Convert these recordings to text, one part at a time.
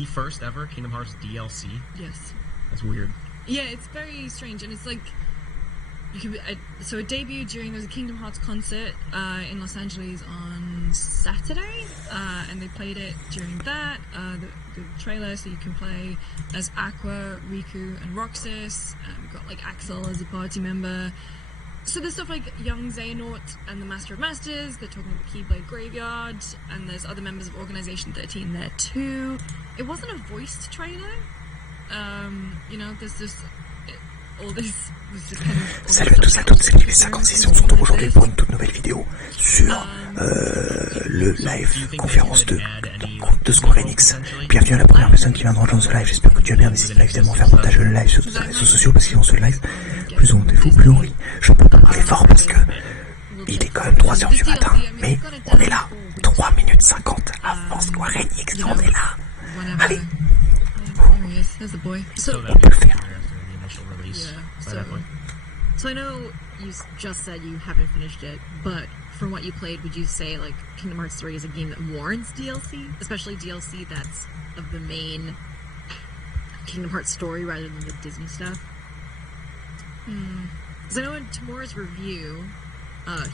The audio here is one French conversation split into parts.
the first ever Kingdom Hearts DLC? Yes. That's weird. Yeah, it's very strange, and it's like so it debuted during there's a Kingdom Hearts concert in Los Angeles on Saturday, and they played it during that. The trailer, so you can play as Aqua, Riku, and Roxas. We've got like Axel as a party member. So there's stuff like young Xehanort and the Master of Masters. They're talking about the Keyblade Graveyard, and there's other members of Organization 13 there too. It wasn't a voiced trailer. You know, there's just all this just kind of... Salut à tous et à toutes, c'est Bilibis56, on se retrouve aujourd'hui pour une toute nouvelle vidéo sur le live conférence de Square Enix. Bienvenue à la première personne qui vient de rejoindre ce live, j'espère que tu vas bien, n'hésite pas évidemment à faire partager le live sur tous les réseaux sociaux parce qu'ils ont ce live. Plus on est fou, plus on rit. Je peux pas parler fort parce que il est quand même 3h du matin, mais on est là, 3 minutes 50 avant Square Enix, on est là. Allez, There's the boy. on peut le faire. So I know you just said you haven't finished it, but from what you played, would you say like Kingdom Hearts 3 is a game that warrants DLC, especially DLC that's of the main Kingdom Hearts story rather than the Disney stuff? Because I know in Tamura's review,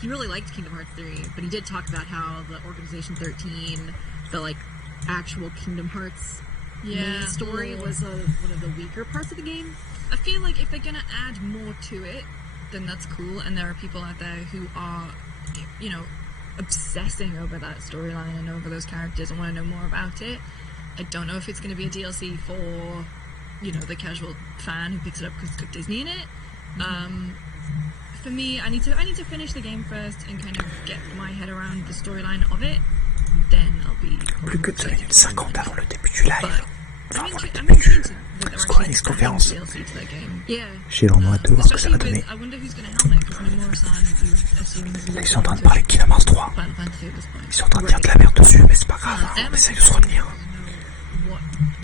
he really liked Kingdom Hearts 3, but he did talk about how the Organization 13, the like actual Kingdom Hearts main story was one of the weaker parts of the game. I feel like if they're gonna add more to it, then that's cool, and there are people out there who are, you know, obsessing over that storyline and over those characters and want to know more about it. I don't know if it's going to be a DLC for, you know, the casual fan who picks it up because it's got Disney in it. For me, I need to finish the game first and kind of get my head around the storyline of it. Then I'll be... Plus que 2 minutes 50 avant le début du live. Enfin, avant le début de Square Enix Conférence. J'ai vraiment hâte de voir ce que ça va donner. Là, ils sont en train de parler de Kingdom Hearts 3. Ils sont en train de dire de la merde dessus, mais c'est pas grave, hein, on essaye de se retenir.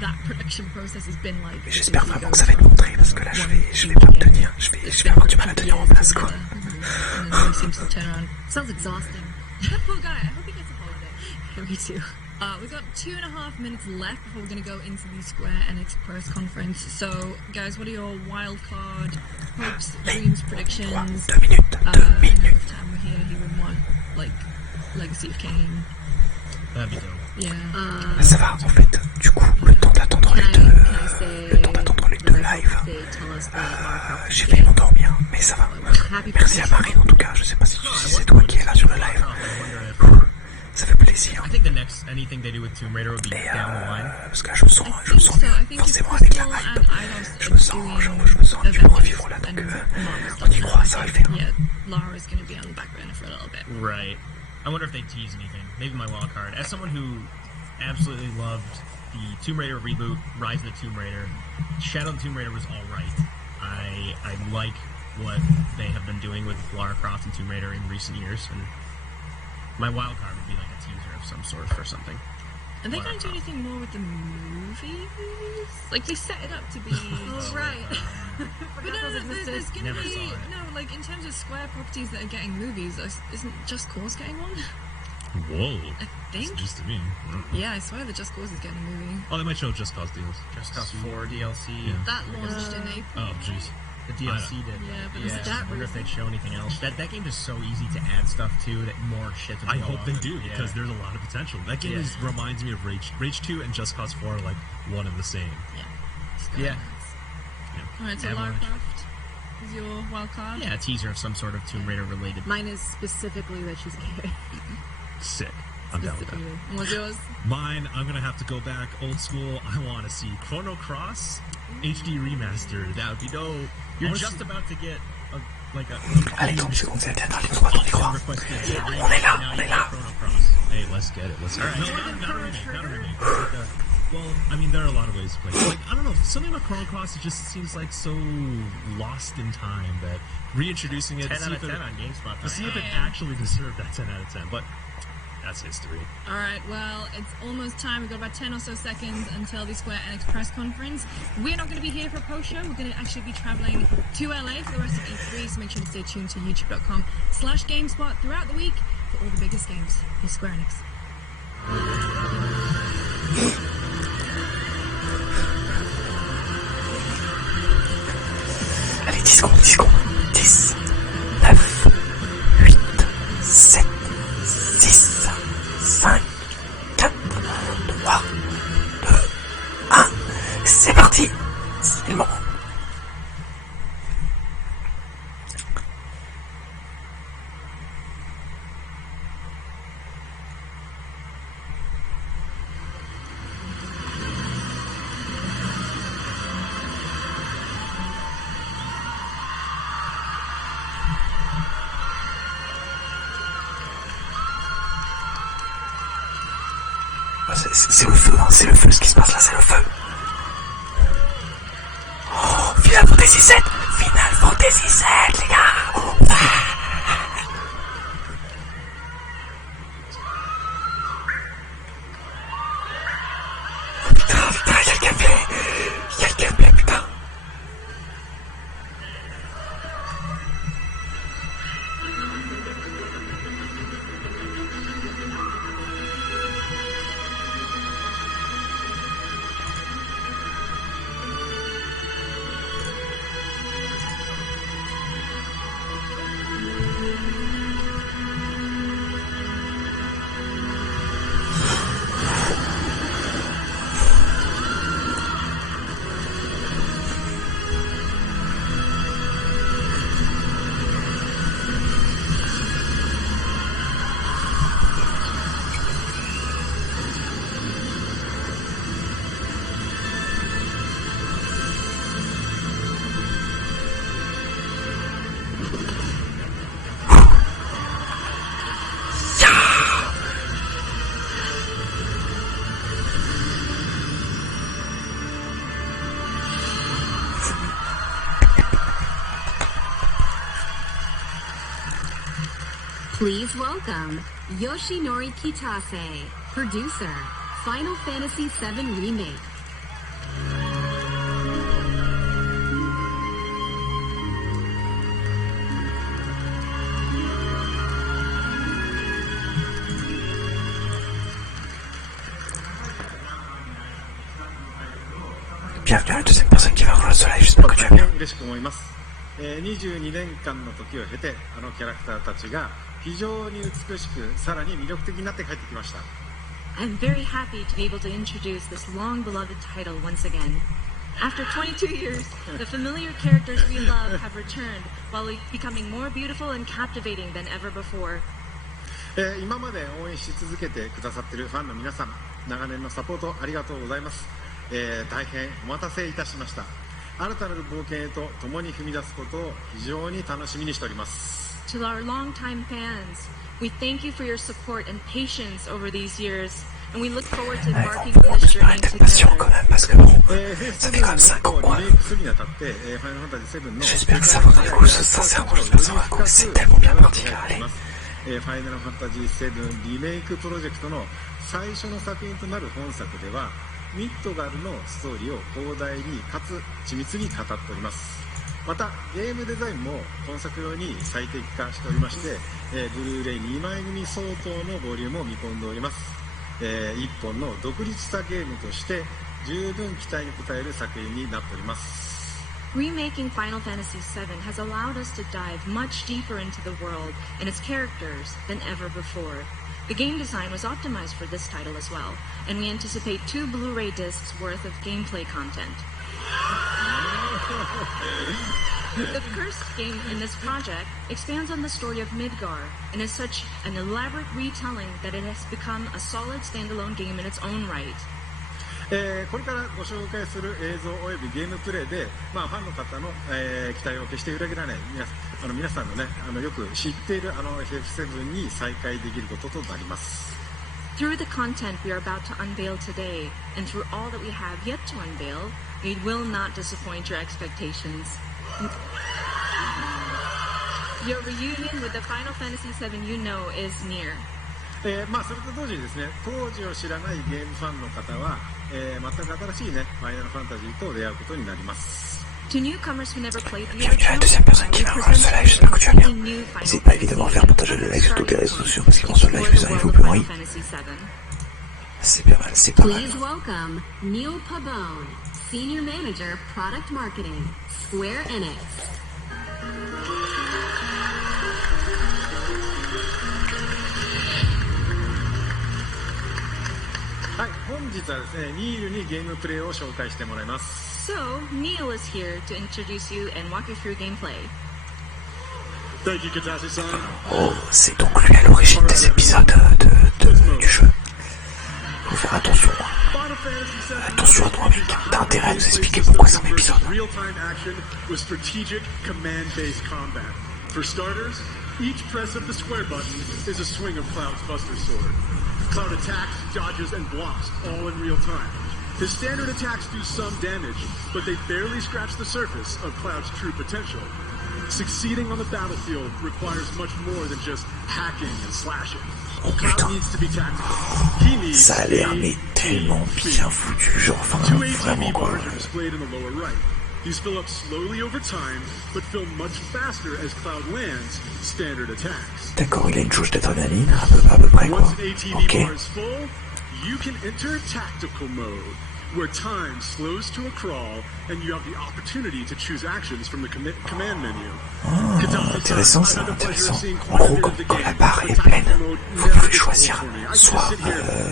Mais j'espère vraiment que ça va être montré, parce que là, je vais pas me tenir. Je vais avoir du mal à tenir en place, quoi. Sounds exhausting. That poor guy, I hope he gets a holiday. Me too. We've got 2.5 minutes left before we're going to go into the Square Enix press conference. So, guys, what are your wildcard hopes, dreams, predictions? 2 minutes, 2 minutes. Every time we're here, he would want, like, Legacy of Kain. That'd be dope. Yeah. Ça va, en fait, du coup, le temps d'attendre les deux lives, j'ai failli m'endormir, mais ça va. Merci à Marine en tout cas, je sais pas si c'est toi qui es là sur le live. Ça fait plaisir. Et parce que là, je me sens mieux, forcément avec la hype. Je me sens un petit peu revivre là, donc on y croit, ça va le faire. Lara's going to be on the back burner for a little bit. Right. I wonder if they tease anything. Maybe my wild card. As someone who absolutely loved the Tomb Raider reboot, Rise of the Tomb Raider, Shadow of the Tomb Raider was alright. I like what they have been doing with Lara Croft and Tomb Raider in recent years, and my wild card would be like a teaser of some sort for something. Are they going to do anything more with the movies? Like, they set it up to be... Oh, right. But no, there's going to be... No, like, in terms of Square properties that are getting movies, isn't Just Cause getting one? Whoa. I think. That's just to me. Yeah, I swear that Just Cause is getting a movie. Oh, they might show Just Cause deals. Just Cause 4 DLC. Yeah. That launched in April. Oh, jeez. The DLC did. Yeah, but I wonder if they'd show anything else. That game is so easy to add stuff to, that more shit to I blow hope up. they do, because there's a lot of potential. That game reminds me of Rage 2 and Just Cause 4 are like one and the same. Yeah. Alright, so Lara Croft is your wild card? Yeah, a teaser of some sort of Tomb Raider related. Mine is specifically that she's gay. Sick. I'm down with that. And what's yours? Mine, I'm gonna have to go back old school. I want to see Chrono Cross HD remastered. That would be dope. You're just about to get Allez, 30 secondes, c'est la dernière fois, on y croit. On est là. Hey, let's get it. Let's get it. No, not a remake. Well, I mean, there are a lot of ways to play it. Like, I don't know, something about Chrono Cross, it just seems like so lost in time that reintroducing it 10 out of 10 on GameSpot. To see if it actually deserved that 10 out of 10, but that's history. Alright, well, it's almost time. We've got about 10 or so seconds until the Square Enix press conference. We're not going to be here for a post-show. We're going to actually be traveling to LA for the rest of E3, so make sure to stay tuned to youtube.com/GameSpot throughout the week for all the biggest games from Square Enix. secondes, 10 secondes. 10, 9, 8, 7, 6, 5, 4, 3, 2, 1. C'est parti. C'est le moment. C'est le feu, hein, c'est le feu ce qui se passe là, c'est le feu. Oh, Final Fantasy 7, Final Fantasy 7, les gars. Oh, putain, il y a le gameplay, putain. Please welcome Yoshinori Kitase, producer, Final Fantasy VII Remake. Bienvenue à la deuxième personne qui va rejoindre ce live, j'espère que tu vas bien. 22年間の時を経てあのキャラクターたちが非常に美しくさらに魅力的になって帰ってきました。 I'm very happy to be able to introduce this long-beloved title once again. After 22 years, the familiar characters we love have returned while becoming more beautiful and captivating than ever before. 今まで応援し続けてくださっているファンの皆さん、長年のサポートありがとうございます。大変お待たせいたしました。新たなる冒険へと共に踏み出すことを非常に楽しみにしております。 To our longtime fans, we thank you for your support and patience over these years, and we look forward to embarking on this journey together. J'espère que ça vaudra le coup, sincèrement, j'espère que ça vaudra le coup, c'est tellement bien parti là, allez. ファイナルファンタジー7リメイクプロジェクトの最初の作品となる本作ではミッドガルのストーリーを広大にかつ緻密に語っております。またゲームデザインも本作用に最適化しておりまして、ブルーレイ2枚組相当のボリュームを見込んでおります。一本の独立したゲームとして十分期待に応える作品になっております。 Remaking Final Fantasy VII has allowed us to dive much deeper into the world and its characters than ever before. The game design was optimized for this title as well, and we anticipate 2 Blu-ray discs worth of gameplay content. The first game in this project expands on the story of Midgar and is such an elaborate retelling that it has become a solid standalone game in its own right. これからご紹介する映像およびゲームプレイで、ファンの方の、期待を決して裏切らない皆さんのねよく知っているFF7 に再会できることとなります。 Through the content we are about to unveil today, and through all that we have yet to unveil, we will not disappoint your expectations. Your reunion with the Final Fantasy VII you know is near. それと同時にですね、当時を知らないゲームファンの方は、全く新しいねファイナルファンタジーと出会うことになります。 To newcomers who never played the Bienvenue à la original, deuxième personne qui we va rejoindre ce live, j'espère que tu vas bien. present new Final N'hésite pas Fantasy évidemment à faire VII, partager le live sur toutes les réseaux sociaux parce qu'ils vont starting sur le live, with plus arrive au the plus Final oui. Fantasy VII. C'est pas mal, c'est pas mal. Please welcome Neil Pabon, Senior Manager, Product Marketing, Square Enix. はい、本日はですね、ニールにゲームプレイを紹介してもらいます。So, Neil is here to introduce you and walk you through gameplay. Thank you, Katashi-san. Oh, c'est donc lui à l'origine des épisodes du jeu. Faut faire attention. Attention à toi, mec. T'as intérêt à nous expliquer pourquoi c'est un épisode. Real-time action with strategic command-based combat. For starters, each press of the square button is a swing of Cloud's Buster Sword. Cloud attacks, dodges, and blocks, all in real time. His standard attacks do some damage, but they barely scratch the surface of Cloud's true potential. Succeeding on the battlefield requires much more than just hacking and slashing. Cloud needs to be tactical. He needs Ça a l'air mais tellement bien foutu, genre enfin vraiment ATB quoi. bars are displayed in the lower right. These fill up slowly over time, but fill much faster as Cloud lands standard attacks. D'accord, il a une jauge d'adrénaline, à peu près quoi. Once an ATB Ok. bar is full, you can enter tactical mode, where time slows to a crawl, and you have the opportunity to choose actions from the command menu. Ah, intéressant ça, intéressant. En gros, quand la barre est pleine, vous pouvez choisir soit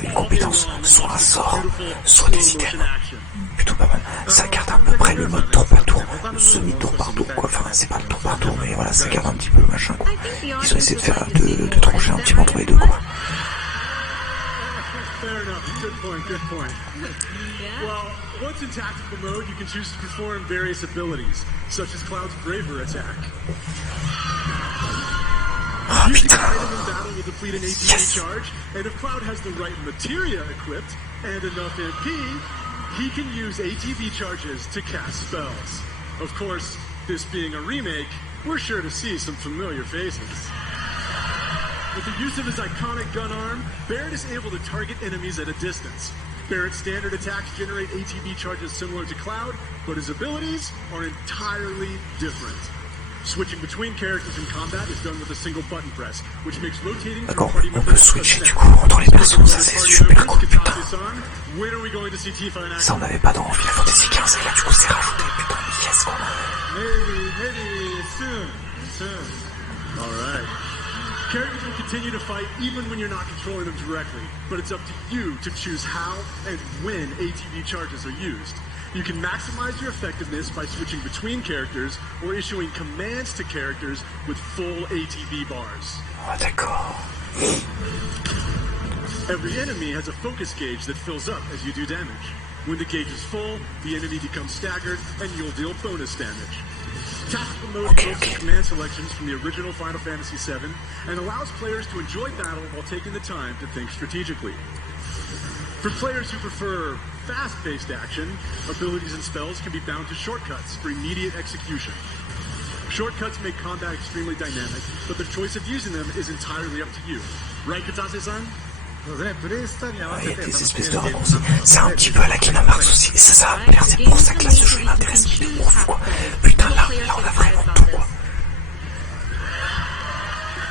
une compétence, soit un sort, soit des items. Plutôt pas mal. Ça garde à peu près le mode tour par tour, semi-tour par tour quoi. Enfin, c'est pas le tour par tour, mais voilà, ça garde un petit peu le machin quoi. Ils ont essayé de faire de trancher un petit peu entre les deux quoi. Fair enough. Good point, good point. Yeah? Well, once in tactical mode, you can choose to perform various abilities, such as Cloud's Braver attack. Oh Using an putain. item in battle will deplete an ATB charge, and if Cloud has the right materia equipped and enough MP, he can use ATB charges to cast spells. Of course, this being a remake, we're sure to see some familiar faces. With the use of his iconic gun arm, Barrett is able to target enemies at a distance. Barrett's standard attacks generate ATB charges similar to Cloud, but his abilities are entirely different. Switching between characters in combat is done with a single button press, which makes rotating through D'accord, party on peut members switcher du coup entre les persos, ça c'est super cool, putain. When are we going to see Tifa in Ça action? on n'avait pas dans Final Fantasy 15 et là du coup c'est rajouté, putain, yes quoi. Maybe soon. All right. Characters will continue to fight even when you're not controlling them directly, but it's up to you to choose how and when ATB charges are used. You can maximize your effectiveness by switching between characters or issuing commands to characters with full ATB bars. Oh d'accord. Every enemy has a focus gauge that fills up as you do damage. When the gauge is full, the enemy becomes staggered and you'll deal bonus damage. Tactical mode builds command selections from the original Final Fantasy VII and allows players to enjoy battle while taking the time to think strategically. For players who prefer fast-paced action, abilities and spells can be bound to shortcuts for immediate execution. Shortcuts make combat extremely dynamic, but the choice of using them is entirely up to you. Right, Katase-san? Il y a des espèces de raccourcis. C'est un petit peu à la Kingdom Hearts aussi. Et ça va plaire, c'est pour ça que là ce jeu m'intéresse de ouf quoi. Putain là on a vraiment tout quoi.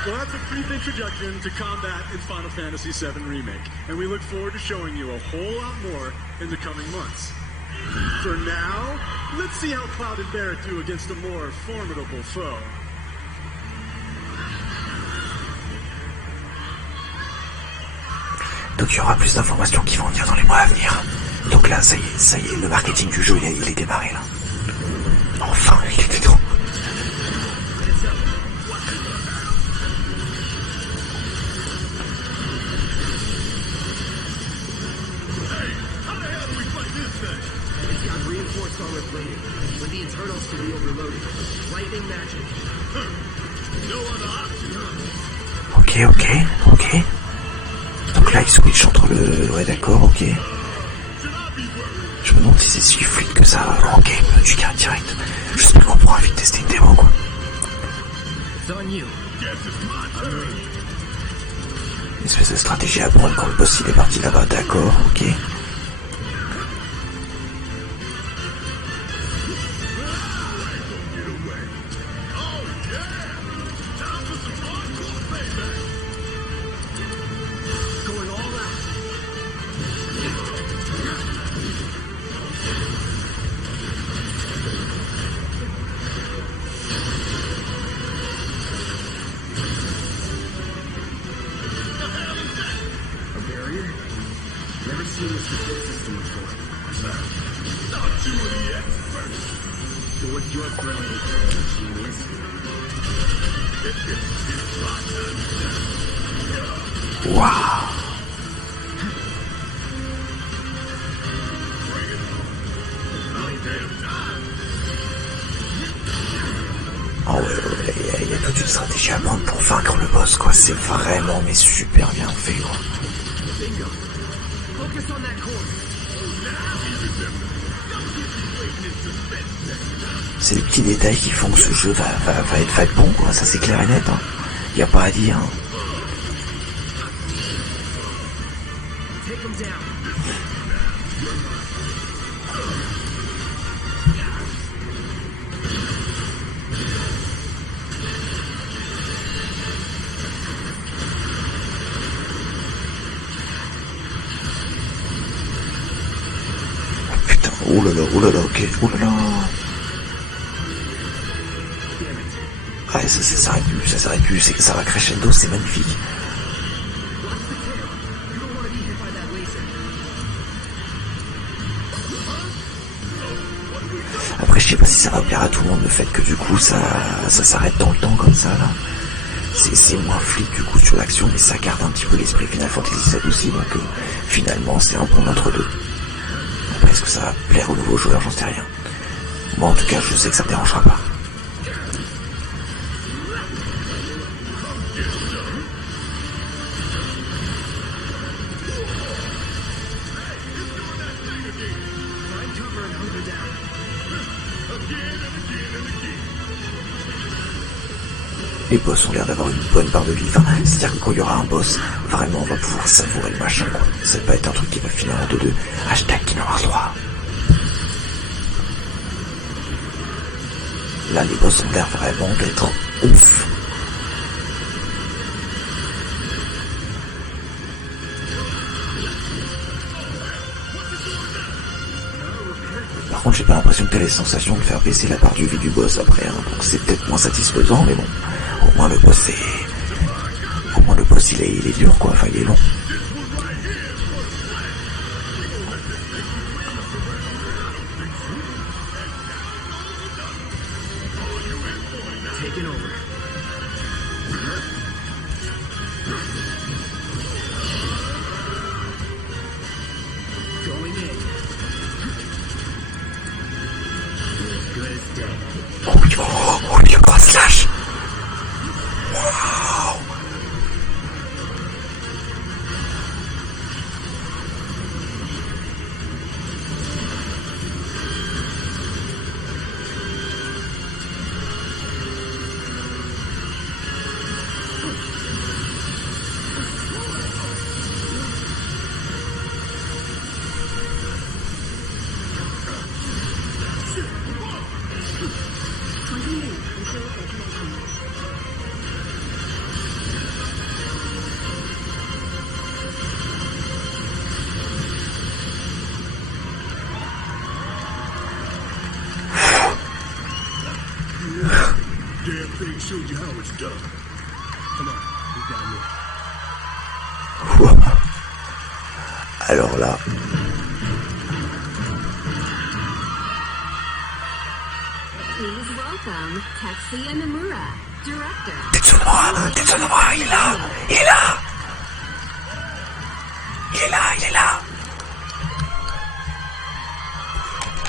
Well, that's a brief introduction to combat in Final Fantasy VII Remake, and we look forward to showing you a whole lot more in the coming months. For now, let's see how Cloud and Barrett do against a more formidable foe. Donc il y aura plus d'informations qui vont venir dans les mois à venir. Donc là ça y est, le marketing du jeu il est démarré là. Enfin, il était trop. Ok. Donc là il switch entre le... Ouais d'accord, ok. Je me demande si c'est si fluide que ça en game du cas direct. J'espère qu'on pourra vite tester une démo quoi. Une espèce de stratégie à prendre quand le boss il est parti là-bas, d'accord, ok. What's your throne, genius? Waouh. Ah ouais, il y a toute une stratégie à prendre pour vaincre le boss, quoi. C'est vraiment, mais super bien fait, quoi. C'est les petits détails qui font que ce jeu va être bon, quoi. Ça, c'est clair et net, hein. Y a pas à dire, hein. Putain, oulala, ok, oulala. Ouais, ça s'arrête plus, c'est que ça va crescendo, c'est magnifique. Après, je sais pas si ça va plaire à tout le monde, le fait que du coup, ça s'arrête dans le temps comme ça, là. C'est moins flic du coup sur l'action, mais ça garde un petit peu l'esprit Final Fantasy VII aussi, donc finalement, c'est un bon entre-deux. Après, est-ce que ça va plaire aux nouveaux joueurs, j'en sais rien. Moi, en tout cas, je sais que ça me dérangera pas. Les boss ont l'air d'avoir une bonne part de vie. Enfin, c'est-à-dire que quand il y aura un boss, vraiment, on va pouvoir savourer le machin, quoi. Ça va pas être un truc qui va finir en 2-2. Hashtag Kingdom Hearts 3. Là, les boss ont l'air vraiment d'être ouf. Par contre, j'ai pas l'impression que t'as les sensations de faire baisser la part du vie du boss après, hein. Donc c'est peut-être moins satisfaisant, mais bon. Au moins le boss il est dur, quoi. Enfin, il est long. Oh, le gros slash. Wow. Alors là... Tetsunomura, il est là.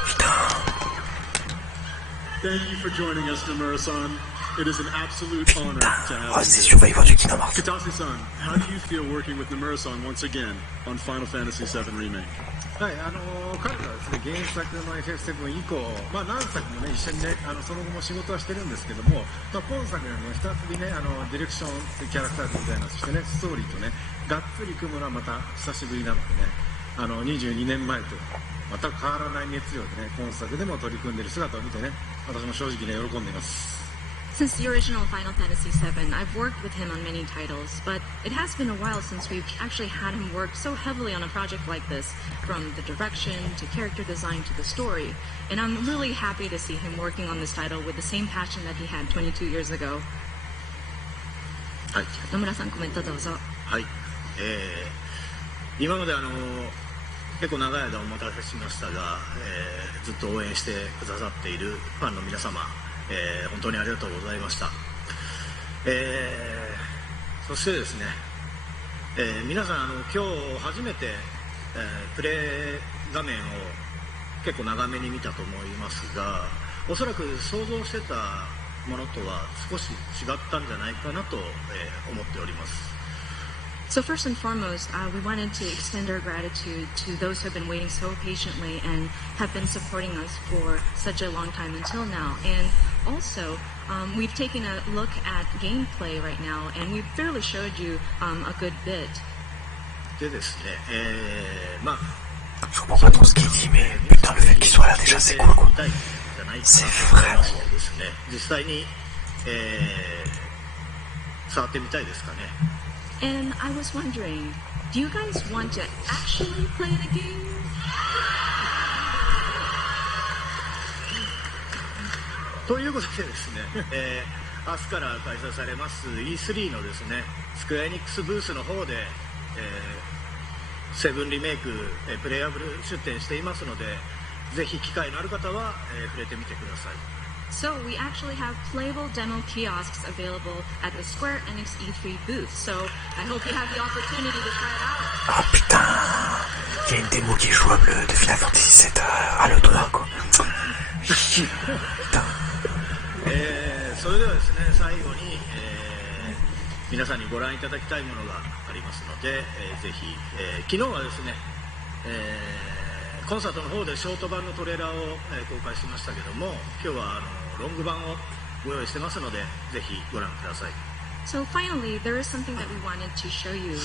Putain. Thank you for joining us, Nomura-san. It is an absolute honor to have you. C'est Survivor du Kingdom Hearts. Katase-san, how do you feel working with Nomura-san once again on Final Fantasy VII Remake? はい、彼らはですね、原作の FF7 以降、何作もね、一緒にね、その後も仕事はしてるんですけども、今作のね、再びね、ディレクション、キャラクターデザイナー、そしてね、ストーリーとね、がっつり組むのはまた久しぶりなのでね、22年前とまた変わらない熱量でね、今作でも取り組んでいる姿を見てね、私も正直ね、喜んでいます。Since the original Final Fantasy VII, I've worked with him on many titles, but it has been a while since we've actually had him work so heavily on a project like this, from the direction to character design to the story, and I'm really happy to see him working on this title with the same passion that he had 22 years ago. はい。野村さん、コメントどうぞ。はい。今まで結構長い間お待たせしましたが、ずっと応援してくださっているファンの皆様、本当にありがとうございました。そしてですね、皆さん今日初めて、プレイ画面を結構長めに見たと思いますが、おそらく想像してたものとは少し違ったんじゃないかなと、思っております。So first and foremost, we wanted to extend our gratitude to those who have been waiting so patiently and have been supporting us for such a long time until now. And also, we've taken a look at gameplay right now, and we've fairly showed you a good bit. でですね、Je comprends pas trop ce qu'il dit, mais putain, le fait qu'il soit là déjà, c'est cool, quoi. C'est vraiment... 実際に、触ってみたいですかね。And I was wondering, do you guys want to actually play the game? ということでですね、明日から開催されます E3 のですね、スクエアエニックスブースの方で、セブンリメイク、プレイアブル出展していますので、ぜひ機会のある方は、触れてみてください。So we actually have playable demo kiosks available at the Square Enix E3 booth. So I hope you have the opportunity to try it out. Ah putain, il y a une démo qui est jouable de Final Fantasy VII à l'E3, quoi. Putain. それではですね、最後に、皆さんにご覧いただきたいものがありますので、ぜひ、昨日はですね、コンサートの方でショート版のトレーラーを、公開しましたけども、今日はロング版をご用意してますので、ぜひご覧ください。So finally, there is something that we wanted to show you.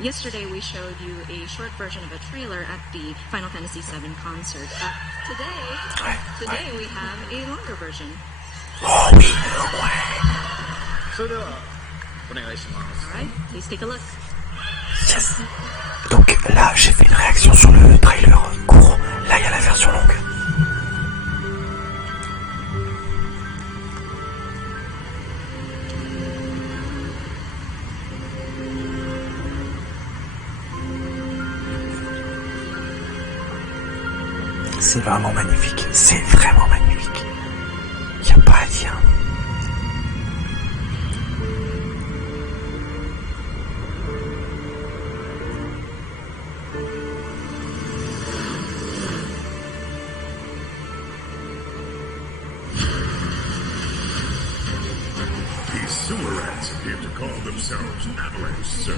Yesterday we showed you a short version of a trailer at the Final Fantasy VII concert. Today we have a longer version. Oh oui, ouais. それではお願いします。 Alright, please take a look. Yes. Donc là, j'ai fait une réaction sur le trailer court. Là, il y a la version longue. C'est vraiment magnifique. C'est vraiment magnifique. Y a pas à dire. Sumerats appear to call themselves Avalanche, sir.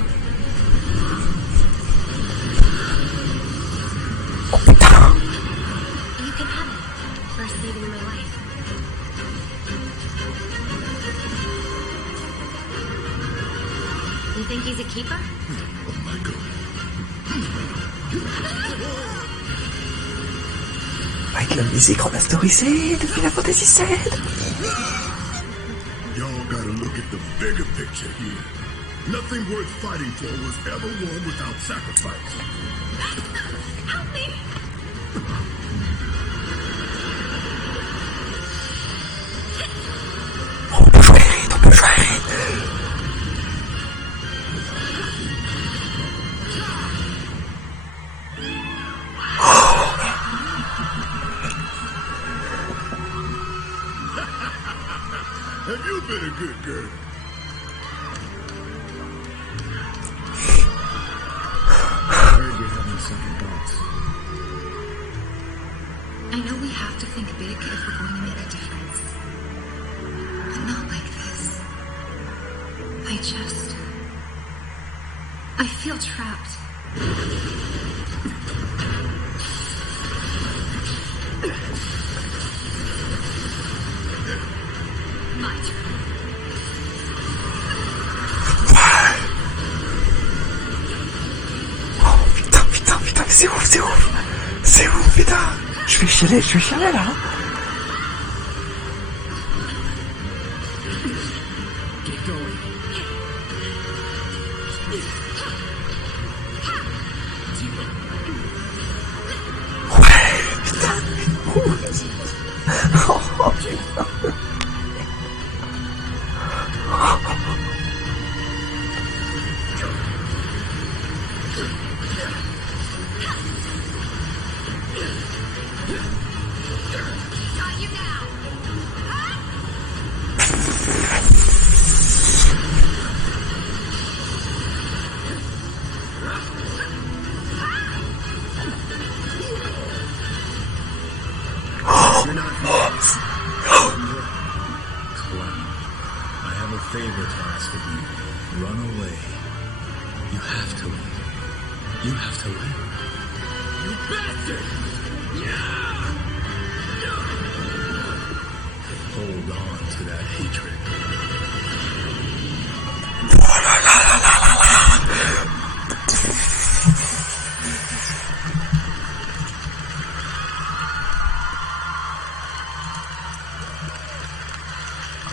You can have it for saving my life. You think he's a keeper? Oh my god. Avec la musique remasterisée de Final Fantasy VII. Y'all gotta look at the bigger picture here. Nothing worth fighting for was ever won without sacrifice. Help me! On peut jouer Ride, on peut jouer Ride. Have you been a good girl? I heard you're having second thoughts. I know we have to think big if we're going to make a difference. But not like this. I feel trapped. My turn. Oh putain, mais c'est ouf, putain. Je vais chialer là. Keep going. Ouais, putain. Oh putain. You're not Clown. I have a favor to ask of you. Run away. You have to leave. You have to leave. You bastard! Hold on to that hatred.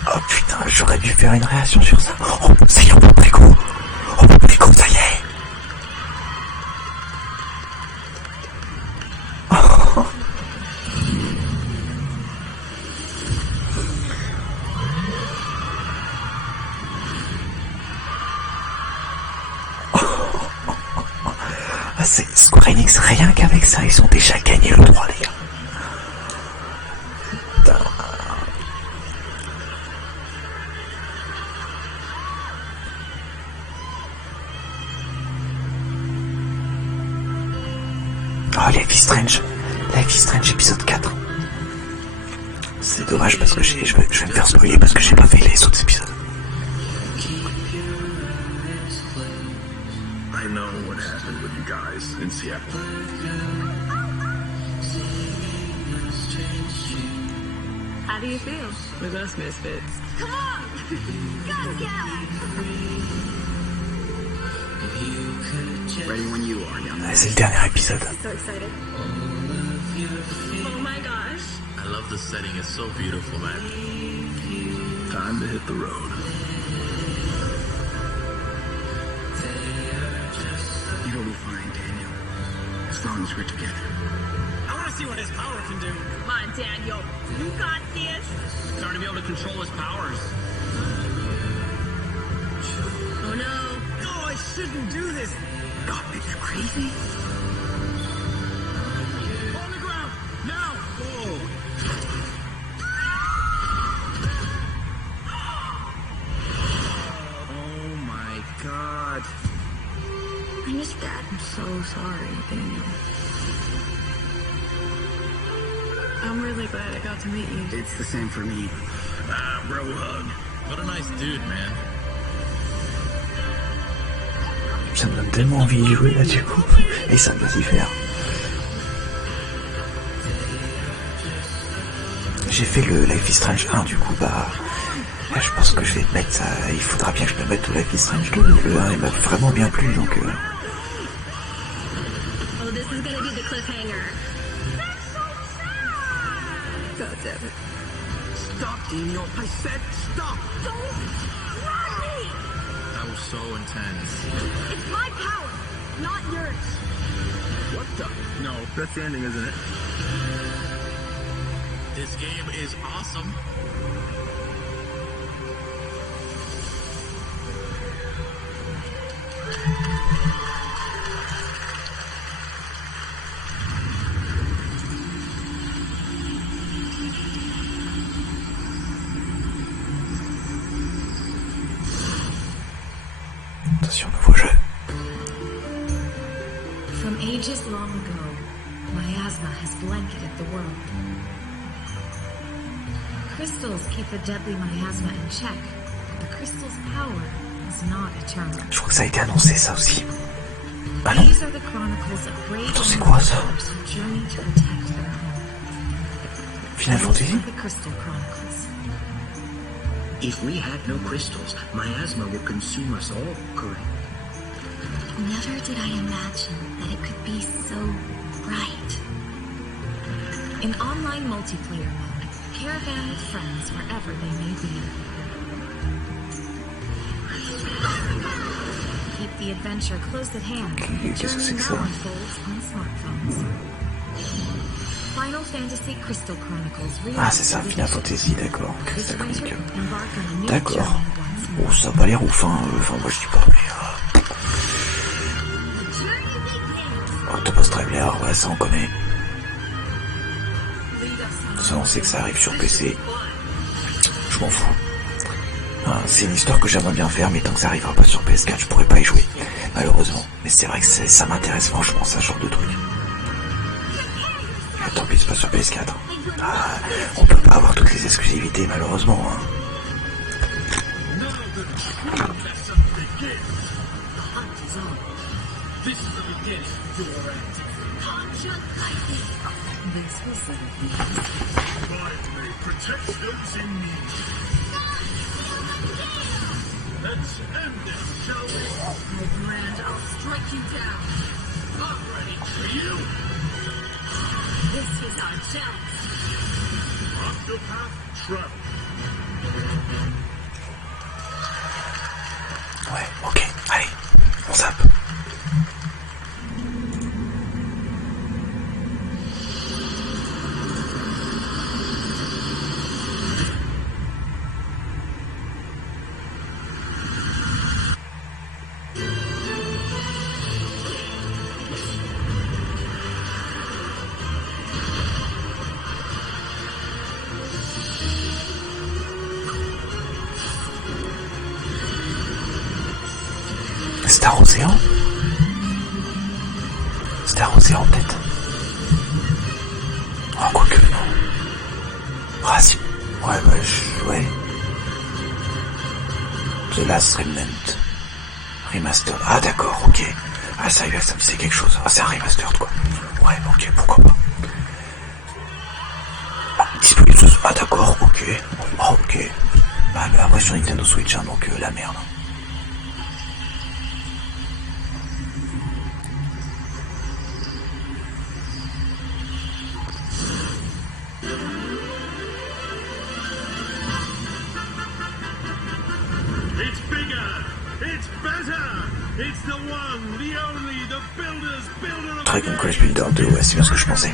Oh putain, j'aurais dû faire une réaction sur ça. Oh, ça y est, on peut préco. On peut préco, ça y est. Oh. Ah, c'est Square Enix, rien qu'avec ça, ils ont déjà gagné le droit, les gars. Oh, Life is Strange. Life is Strange épisode 4. C'est dommage parce que je vais me faire spoiler parce que j'ai pas fait les autres épisodes. I know what happened with you guys in Seattle. How do you feel with us misfits? Come on! Go, Ready when you are, young. C'est le dernier épisode. So excited. Oh my gosh. I love the setting. It's so beautiful, man. Time to hit the road. You'll be fine, Daniel. As long as we're together. I want to see what his power can do. Come on, Daniel. You got this. Starting to be able to control his powers. Oh no. No, I shouldn't do this. God, are you crazy? On the ground, now. Whoa. Oh my God. I missed that. I'm so sorry, Daniel. I'm really glad I got to meet you. It's the same for me. Bro hug. What a nice dude, man. Ça me donne tellement envie d'y jouer là du coup. Et ça me doit y faire. J'ai fait le Life is Strange 1 du coup, bah là, je pense que je vais mettre ça. Il faudra bien que je me mette au Life is Strange 2. Le 1 il m'a vraiment bien plu donc Oh, this is gonna be the cliffhanger. That's so sad! God damn it. Stop, Daniel. I said stop. Don't run me! That was so intense. It's my power, not yours. What the? No, that's the ending, isn't it? This game is awesome. attention, nouveau jeu. From ages long ago, miasma has blanketed the world. Crystals keep the deadly miasma in check. The crystal's power is not eternal. Je crois que ça a été annoncé ça aussi. Ah non. These are the chronicles of brave Attends, c'est quoi ça? who journey to protect their home. Final Fantasy? The Crystal Chronicles. If we had no crystals, miasma would consume us all, correct? Never did I imagine that it could be so bright. In online multiplayer mode, caravan with friends wherever they may be. Keep the adventure close at hand. Qu'est-ce que c'est que ça? Journey now unfolds on smartphones. Final Fantasy Crystal Chronicles. Ah c'est ça, Final Fantasy, d'accord. This winter, embark on a new D'accord. journey once more. Oh, ça a pas l'air ouf, hein. Enfin, moi je dis pas, mais... Octopus Traveler, ouais, ça on connaît. Ça on sait que ça arrive sur PC. Je m'en fous. Ah, c'est une histoire que j'aimerais bien faire, mais tant que ça arrivera pas sur PS4, je pourrais pas y jouer. Malheureusement. Mais c'est vrai que ça m'intéresse franchement, ça genre de truc. tant pis, c'est pas sur PS4. Ah, on peut pas avoir toutes les exclusivités, malheureusement. Hein. Let's end this, shall we? My brand, I'll strike you down. I'm ready for you. This is our chance. Octopath Travel. Ouais, ok, allez, on zappe. Star Océan? Star Océan peut-être? Oh, quoique non. Ah si. Ouais, bah ouais. The Last Remnant. Remastered. Ah d'accord, ok. Ah ça y est, ça me disait quelque chose. Ah c'est un remastered quoi. Ouais, ok, pourquoi pas. Ah, disponible sous... Ah d'accord, ok. Oh, ok. Bah mais après sur Nintendo Switch, hein, donc la merde. Dragon Quest Builder 2, ouais, c'est bien ce que je pensais.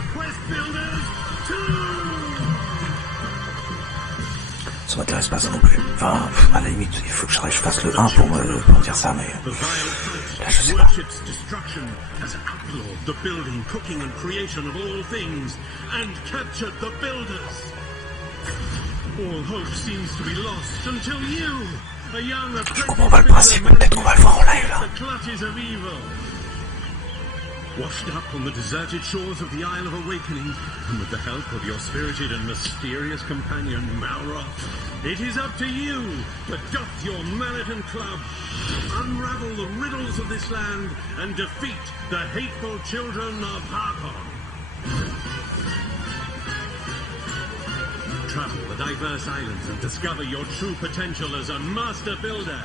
Ça m'intéresse pas ça non plus. Enfin, à la limite, il faut que je fasse le 1 pour me dire ça, mais là je sais pas. Je comprends pas le principe, peut-être qu'on va le voir en live là. Washed up on the deserted shores of the Isle of Awakening, and with the help of your spirited and mysterious companion, Malroth, it is up to you to doff your mallet and club, unravel the riddles of this land, and defeat the hateful children of Harkon. Travel the diverse islands and discover your true potential as a master builder.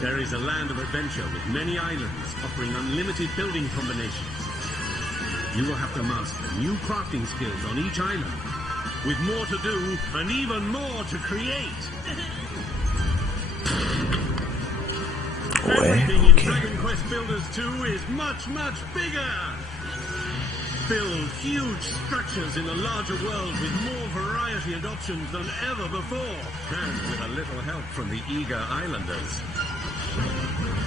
There is a land of adventure with many islands offering unlimited building combinations. You will have to master new crafting skills on each island, with more to do and even more to create. Everything in Dragon Quest Builders 2 is much, much bigger. Build huge structures in a larger world with more variety and options than ever before, and with a little help from the eager islanders.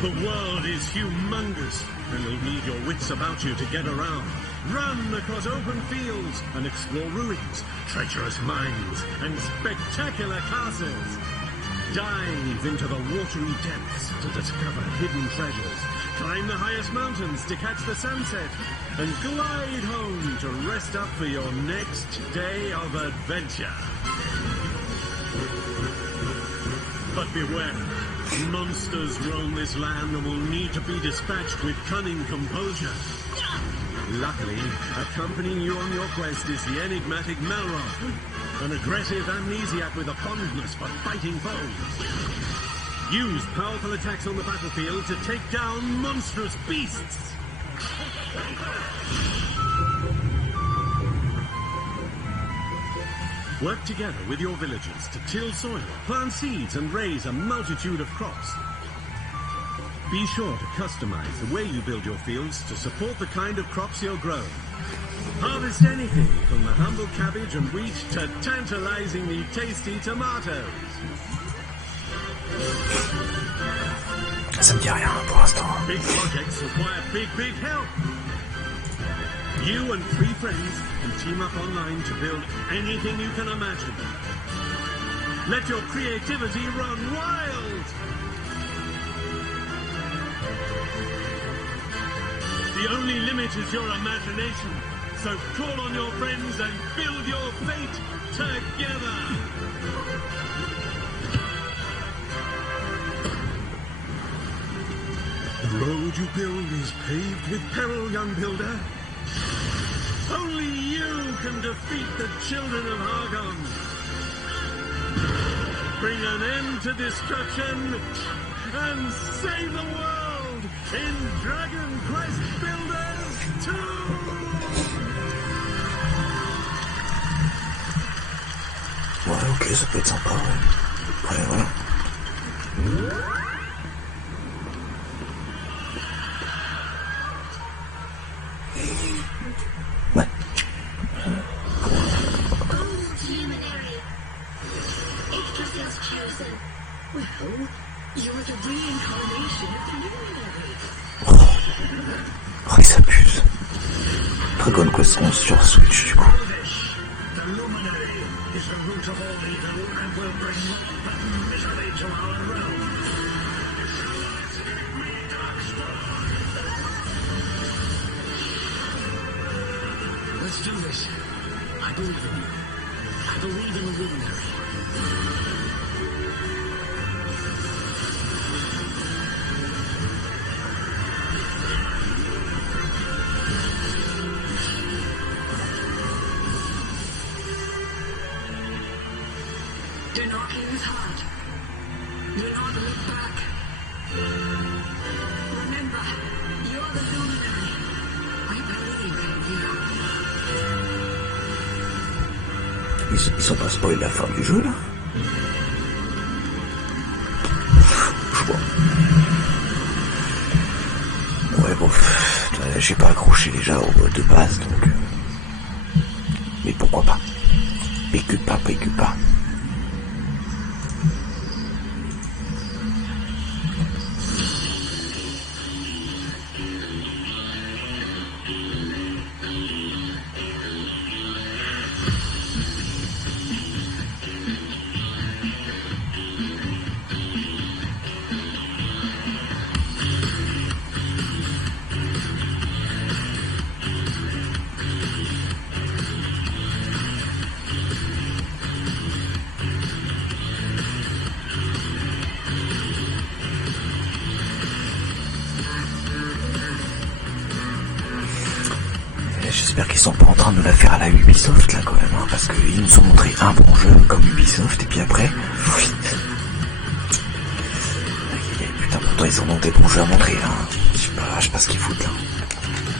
The world is humongous, and you'll need your wits about you to get around. Run across open fields and explore ruins, treacherous mines, and spectacular castles. Dive into the watery depths to discover hidden treasures. Climb the highest mountains to catch the sunset, and glide home to rest up for your next day of adventure. But beware. Monsters roam this land and will need to be dispatched with cunning composure. Luckily, accompanying you on your quest is the enigmatic Malroth, an aggressive amnesiac with a fondness for fighting foes. Use powerful attacks on the battlefield to take down monstrous beasts. Work together with your villagers to till soil, plant seeds, and raise a multitude of crops. Be sure to customize the way you build your fields to support the kind of crops you're growing. Harvest anything from the humble cabbage and wheat to tantalizingly tasty tomatoes. Ça me dit rien pour l'instant. Big projects require big help. You and 3 friends can team up online to build anything you can imagine. Let your creativity run wild! The only limit is your imagination. So call on your friends and build your fate together. The road you build is paved with peril, young builder. Only you can defeat the children of Hargon. Bring an end to destruction and save the world in Dragon Quest Builders 2! Ouais, ok, ça peut être sympa, ouais. Ouais, voilà. Ouais. Oh, il s'abuse. Dragon Quest 11 sur Switch, du coup. Let's do this. I believe in you. I believe in the luminary. Do not lose heart. Do not look back. Remember, you are the luminary. I believe in you. Ils sont pas spoilés la fin du jeu, là? Je vois. Ouais, bon, j'ai pas accroché déjà de base, donc... Mais pourquoi pas? PQ pas. J'espère qu'ils sont pas en train de la faire à la Ubisoft là quand même, hein, parce qu'ils nous ont montré un bon jeu comme Ubisoft et puis après... Putain, pourtant ils en ont des bons jeux à montrer, hein. Je sais pas ce qu'ils foutent là.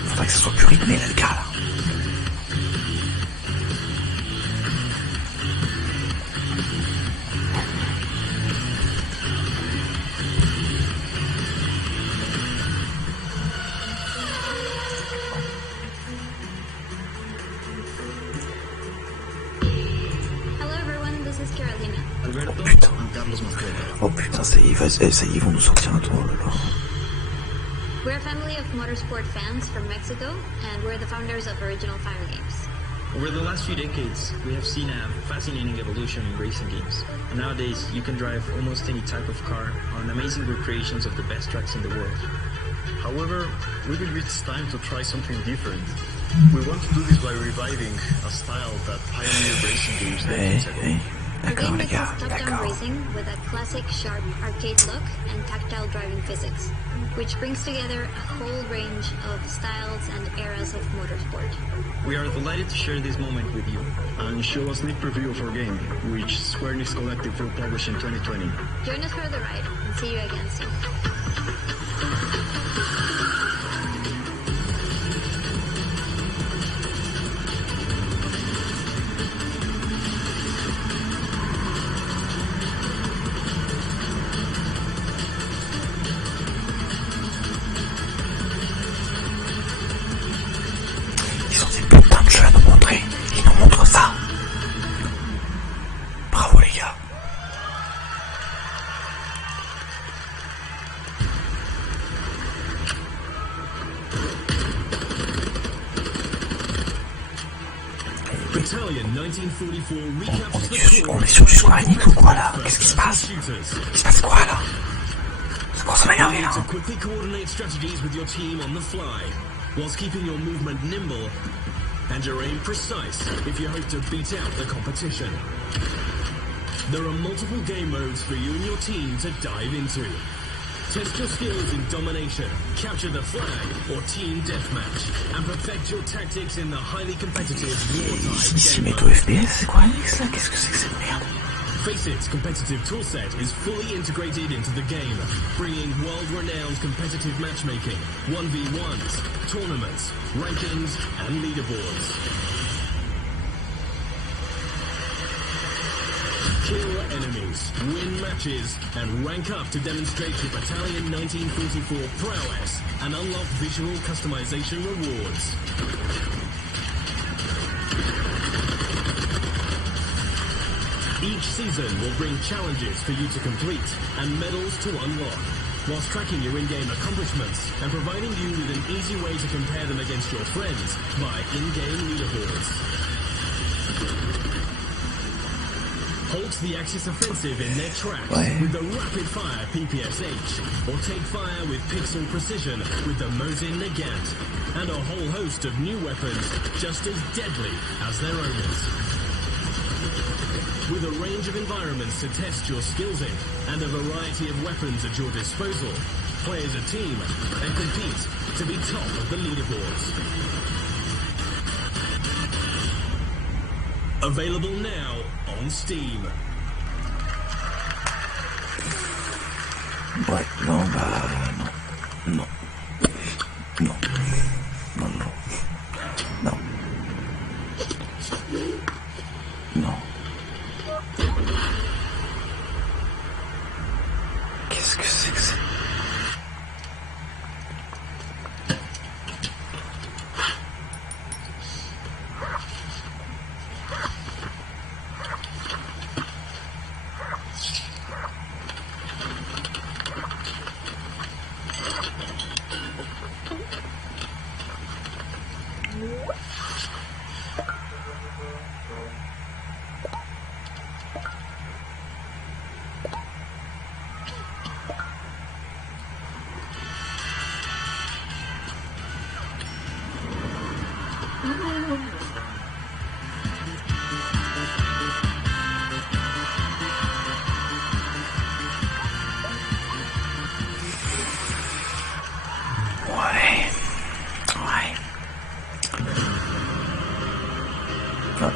Faudrait que ça soit plus rythmé là, le gars là. Oh putain, ça y est, ils vont nous sortir un tour alors. We're a family of motorsport fans from Mexico, and we're the founders of Original Fire Games. Over the last few decades, we have seen a fascinating evolution in racing games. And nowadays, you can drive almost any type of car on amazing recreations of the best tracks in the world. However, we believe it's time to try something different. We want to do this by reviving a style that pioneered racing games decades ago. Our game mixes top-down racing with a classic, sharp arcade look and tactile driving physics, which brings together a whole range of styles and eras of motorsport. We are delighted to share this moment with you. And show a sneak preview of our game, which Square Enix Collective will publish in 2020. Join us for the ride, and see you again soon. On est sur du Square Enix ou quoi là? Qu'est-ce qui se passe? Il se passe quoi là? Ça commence à m'énerver là. and your aim precise if you hope to beat out the competition. There are multiple game modes for you and your team to dive into. Test your skills in domination, capture the flag, or team deathmatch, and perfect your tactics in the highly competitive wartime game mode. FPS, c'est quoi Enix là? Qu'est-ce que c'est que cette merde? Faceit competitive toolset is fully integrated into the game, bringing world-renowned competitive matchmaking, 1v1s, tournaments, rankings, and leaderboards. Kill enemies, win matches, and rank up to demonstrate your Battalion 1944 prowess and unlock visual customization rewards. Each season will bring challenges for you to complete and medals to unlock, whilst tracking your in-game accomplishments and providing you with an easy way to compare them against your friends via in-game leaderboards. Halt the Axis offensive in their tracks with the rapid-fire PPSH, or take fire with pixel precision with the Mosin Nagant, and a whole host of new weapons just as deadly as their owners. With a range of environments to test your skills in, and a variety of weapons at your disposal, play as a team and compete to be top of the leaderboards. Available now on Steam. Ouais, non, bah, non. Non. Non. Non, non. Non. Non. Qu'est-ce que c'est que ça?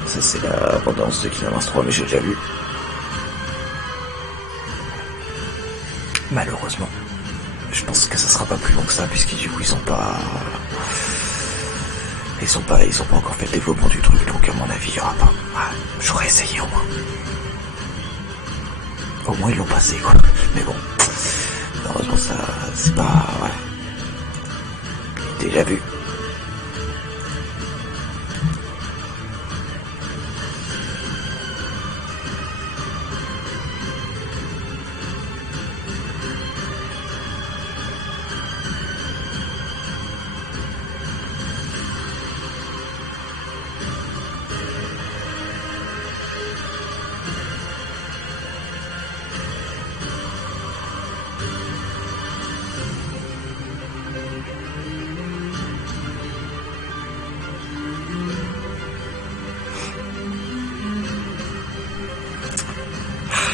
Ça c'est la bande-annonce de Kingdom Hearts 3, mais j'ai déjà vu. Malheureusement. Je pense que ça sera pas plus long que ça, puisque du coup ils sont pas encore fait le développement du truc, donc à mon avis il y aura pas. Ah, j'aurais essayé au moins. Au moins ils l'ont passé quoi. Mais bon. Malheureusement ça c'est pas. Ouais. Déjà vu.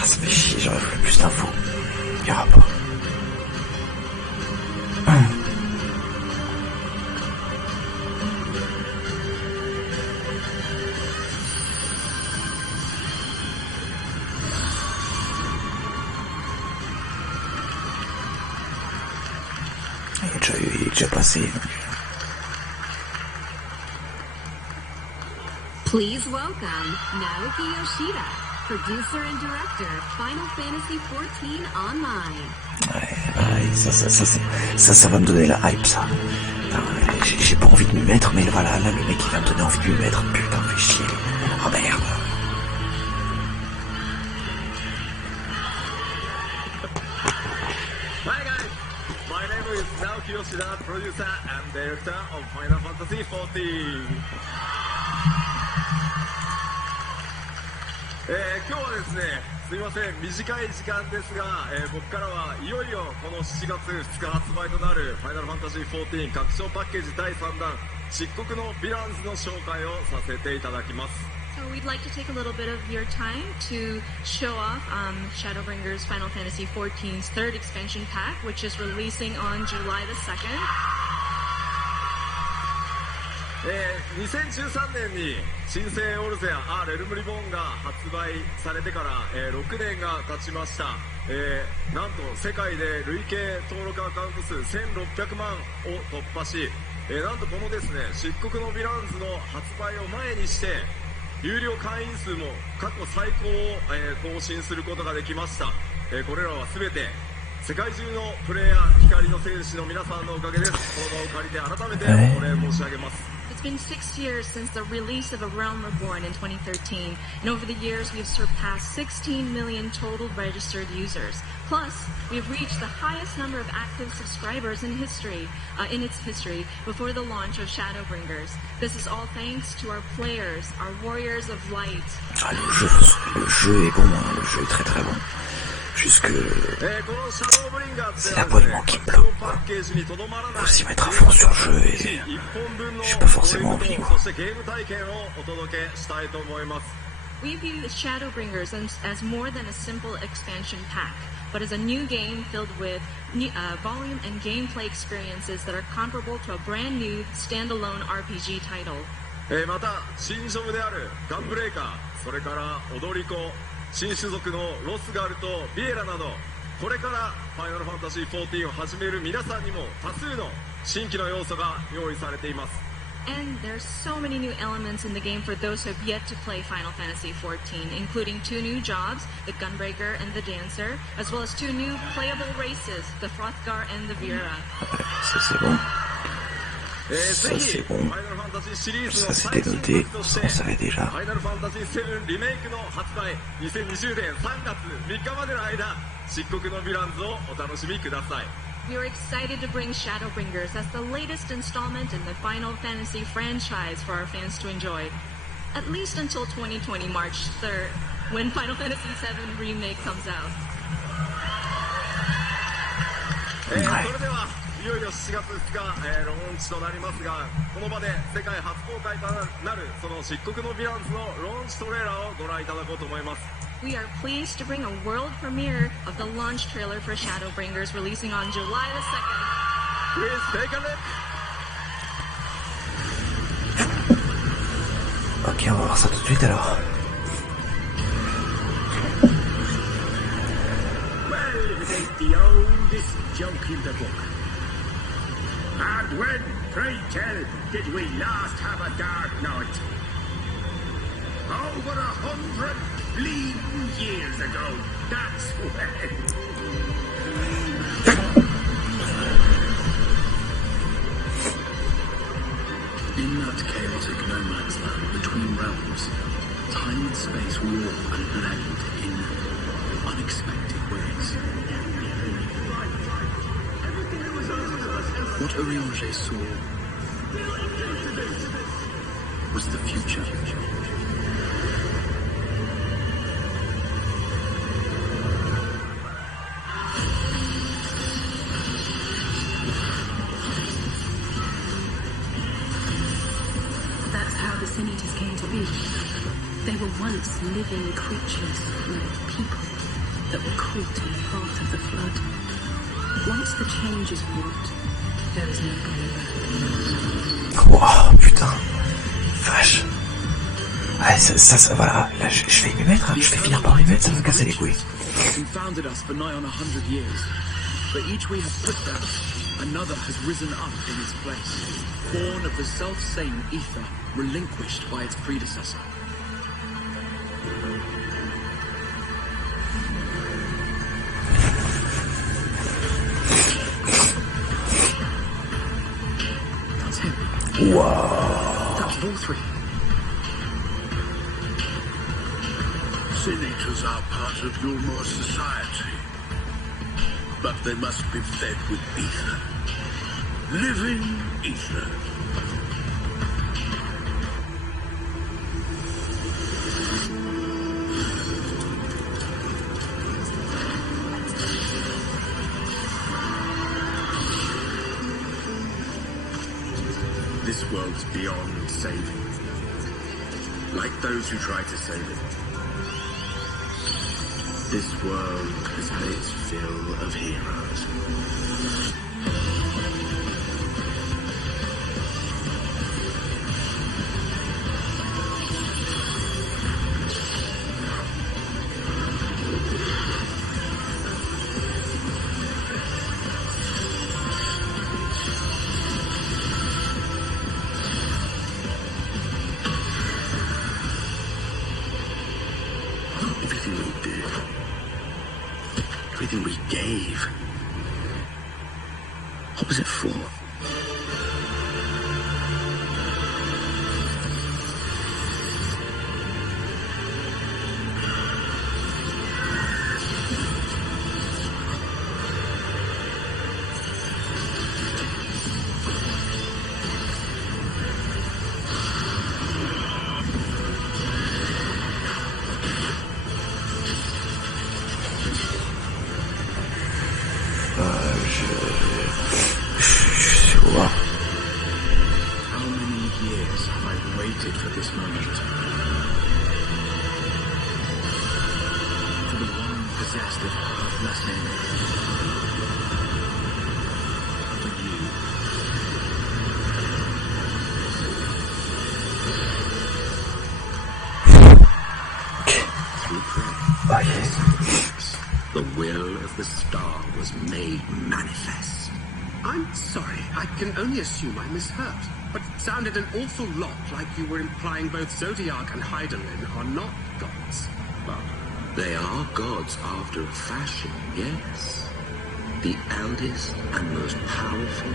Ça fait chier, j'aurais voulu plus d'infos. Il n'y aura pas. Il est déjà passé. Please welcome Naoki Yoshida, producer and director, Final Fantasy XIV Online. Ouais, ça va me donner la hype, ça. J'ai pas envie de m'y mettre, mais voilà, là, le mec, il va me donner envie de m'y mettre. Putain, fait chier. Oh merde. Hi guys, my name is Naoki Yoshida, producer and director of Final Fantasy XIV. 今日はですね、すいません、短い時間ですが、僕からはいよいよこの7月2日発売となるファイナルファンタジー14拡張パッケージ第3弾漆黒のヴィランズの紹介をさせていただきます。 So we'd like to take a little bit of your time to show off Shadowbringers Final Fantasy XIV's third expansion pack, which is releasing on July the 2nd. 2013年に新生オルゼアレルムリボーンが発売されてから、6年が経ちました。なんと世界で累計登録アカウント数1600万を突破し、なんとこのですね漆黒のヴィランズの発売を前にして有料会員数も過去最高を、更新することができました。これらは全て世界中のプレイヤー光の戦士の皆さんのおかげです。この場を借りて改めてお礼申し上げます。 It's been 6 years since the release of A Realm Reborn in 2013, and over the years we've surpassed 16 million total registered users. Plus, we've reached the highest number of active subscribers in history, in its history, before the launch of Shadowbringers. This is all thanks to our players, our warriors of light. Ah, le jeu est bon, hein, le jeu est très très bon. Jusque c'est l'abonnement qui me bloque, quoi. Faut s'y mettre à fond sur le jeu et j'ai pas forcément envie, quoi. We view Shadowbringers as more than a simple expansion pack, but as a new game filled with volume and gameplay experiences that are comparable to a brand new standalone RPG title. また新ジョブであるガンブレイカー、それから踊り子、新種族のロスガルとビエラなど、これからファイナルファンタジー14を始める皆さんにも多数の新規の要素が用意されています。 And there's so many new elements in the game for those who have yet to play Final Fantasy XIV, including 2 new jobs, the Gunbreaker and the Dancer, as well as 2 new playable races, the Hrothgar and the Vera. Ça c'est bon. Ça c'est bon. Ça c'était noté, ça on savait déjà. Final Fantasy VII リメイクの発売、2020年3月3日までの間、漆黒のヴィランズをお楽しみください。 We are excited to bring Shadowbringers as the latest installment in the Final Fantasy franchise for our fans to enjoy. At least until 2020 March 3rd, when Final Fantasy VII Remake comes out. それではいよいよ7月2日、ローンチとなりますが、この場で世界初公開となるその漆黒のヴィランズのローンチトレーラーをご覧いただこうと思います。 We are pleased to bring a world premiere of the launch trailer for Shadowbringers releasing on July the 2nd. Please take a look. Ok, on va voir ça tout de suite alors. Well, if it ain't the oldest joke in the book. And when, pray tell, did we last have a dark night? Over 100 bleeding years ago, that's when. In that chaotic no man's land between realms, time and space warp and blend in unexpected ways. What Oriange saw was the future. That's how the Sin Eaters came to be. They were once living creatures, like people, that were caught in the path of the flood. Once the change is wrought, there is no going back. Wow, putain. Vache. Ouais, ça, voilà. Là, je vais m'y mettre, hein. Je vais finir par m'y mettre, ça va me casser les couilles. Confounded us for nigh on 100 years. But each we have put down, another has risen up in its place. Born of the self-same ether, relinquished by its predecessor. That's him. Wow. That's all 3. Sin Eaters are part of Yulmore society. But they must be fed with ether. Living ether. This world worlds beyond saving. Like those who try to save it. This world has had its fill of heroes. Everything we did, everything we gave, what was it for? How many years have I waited for this moment? For the one possessed of earth-blessing. For you. Through prayer. The will of the star was made manifest. I'm sorry, I can only assume I misheard. But it sounded an awful lot like you were implying both Zodiac and Heidelin are not gods. But they are gods after a fashion, yes. The eldest and most powerful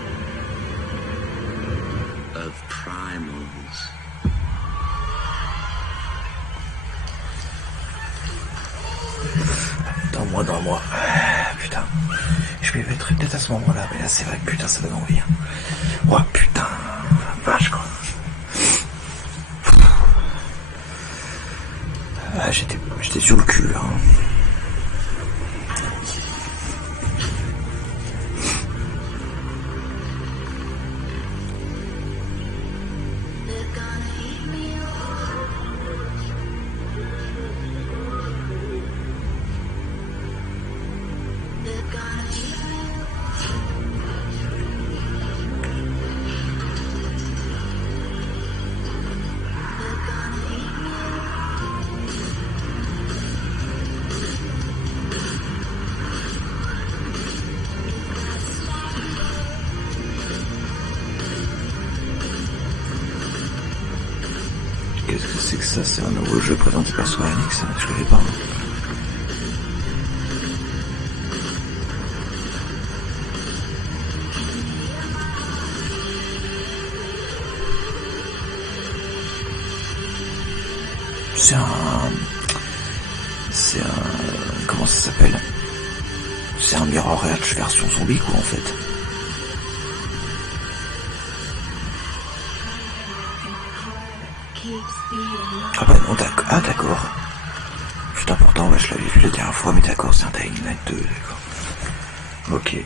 of primals. Dans moi. Putain. Je m'y mettrais peut-être à ce moment-là, mais là c'est vrai que putain ça donne envie. Oh putain, vache quoi. Ah, j'étais sur le cul là. Qu'est-ce que c'est que ça? C'est un nouveau jeu présenté par Square Enix? Je connais pas. C'est un... Comment ça s'appelle? C'est un Mirror Edge version zombie quoi en fait. Ah bah non, d'accord. Ah d'accord. Putain, pourtant, ouais, je l'avais vu la dernière fois, mais d'accord, c'est un Dying Light 2, d'accord. Ok.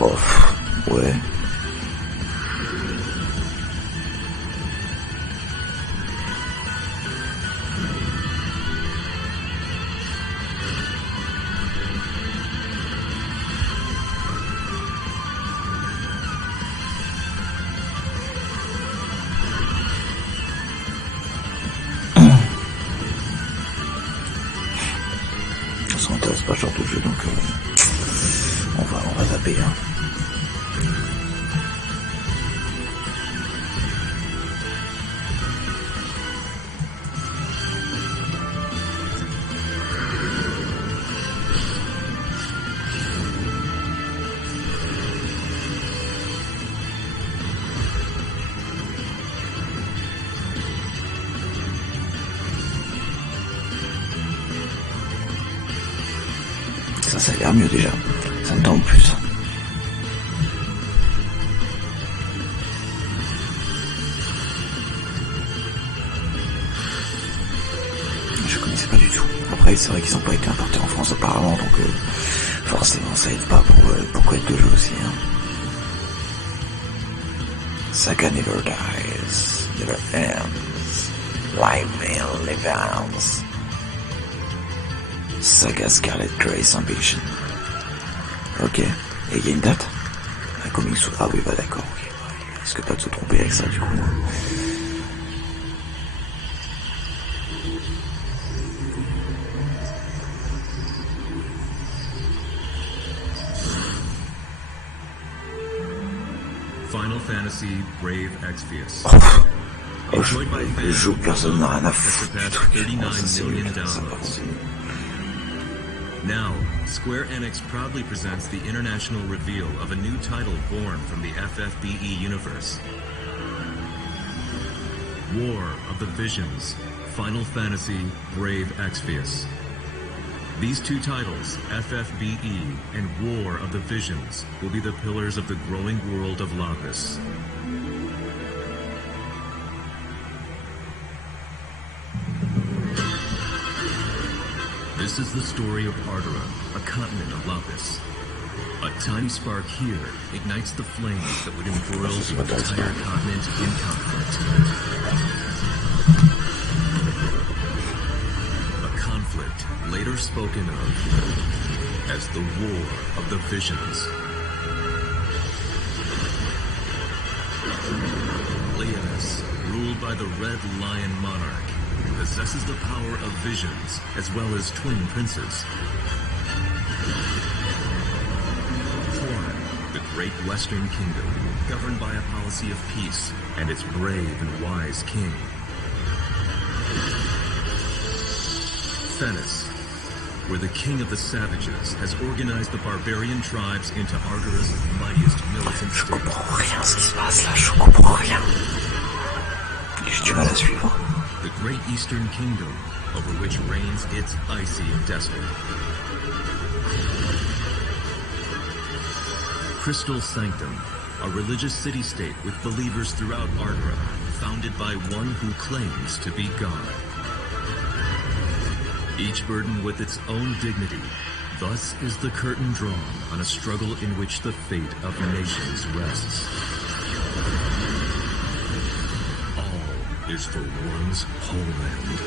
Oh, ouais. Ça m'intéresse pas ce genre de jeu, donc on va zapper, hein. ça a l'air mieux déjà. Ça me tente plus. Je connaissais pas du tout. Après, c'est vrai qu'ils n'ont pas été importés en France auparavant, donc forcément ça aide pas pour connaître le jeu aussi. Hein. Saga never dies, never ends. Live will live ends. Saga Scarlet Grace Ambition. Ok. Et il y a une date? Un comics sous... Ah oui, bah d'accord. Okay. Il risque pas de se tromper avec ça du coup. Final Fantasy Brave Exvius. Le jeu où personne n'a rien à foutre. 39 million downloads. Now, Square Enix proudly presents the international reveal of a new title born from the FFBE universe. War of the Visions, Final Fantasy Brave Exvius. These two titles, FFBE and War of the Visions, will be the pillars of the growing world of Lapis. This is the story of Ardora, a continent of Lapis. A tiny spark here ignites the flames that would embroil the entire continent in conflict. A conflict later spoken of as the War of the Visions. Leonis, ruled by the Red Lion Monarch, possesses the power of visions, as well as twin princes. Foreign, the great Western Kingdom, governed by a policy of peace, and its brave and wise king. Thenis, where the king of the savages has organized the barbarian tribes into Ardora's mightiest militant state. Je comprends rien ce qui se passe là, je comprends rien. J'ai du mal à suivre. The Great Eastern Kingdom, over which reigns its icy despot. Crystal Sanctum, a religious city-state with believers throughout Ardora, founded by one who claims to be God. Each burdened with its own dignity, thus is the curtain drawn on a struggle in which the fate of nations rests. Is for one's homeland.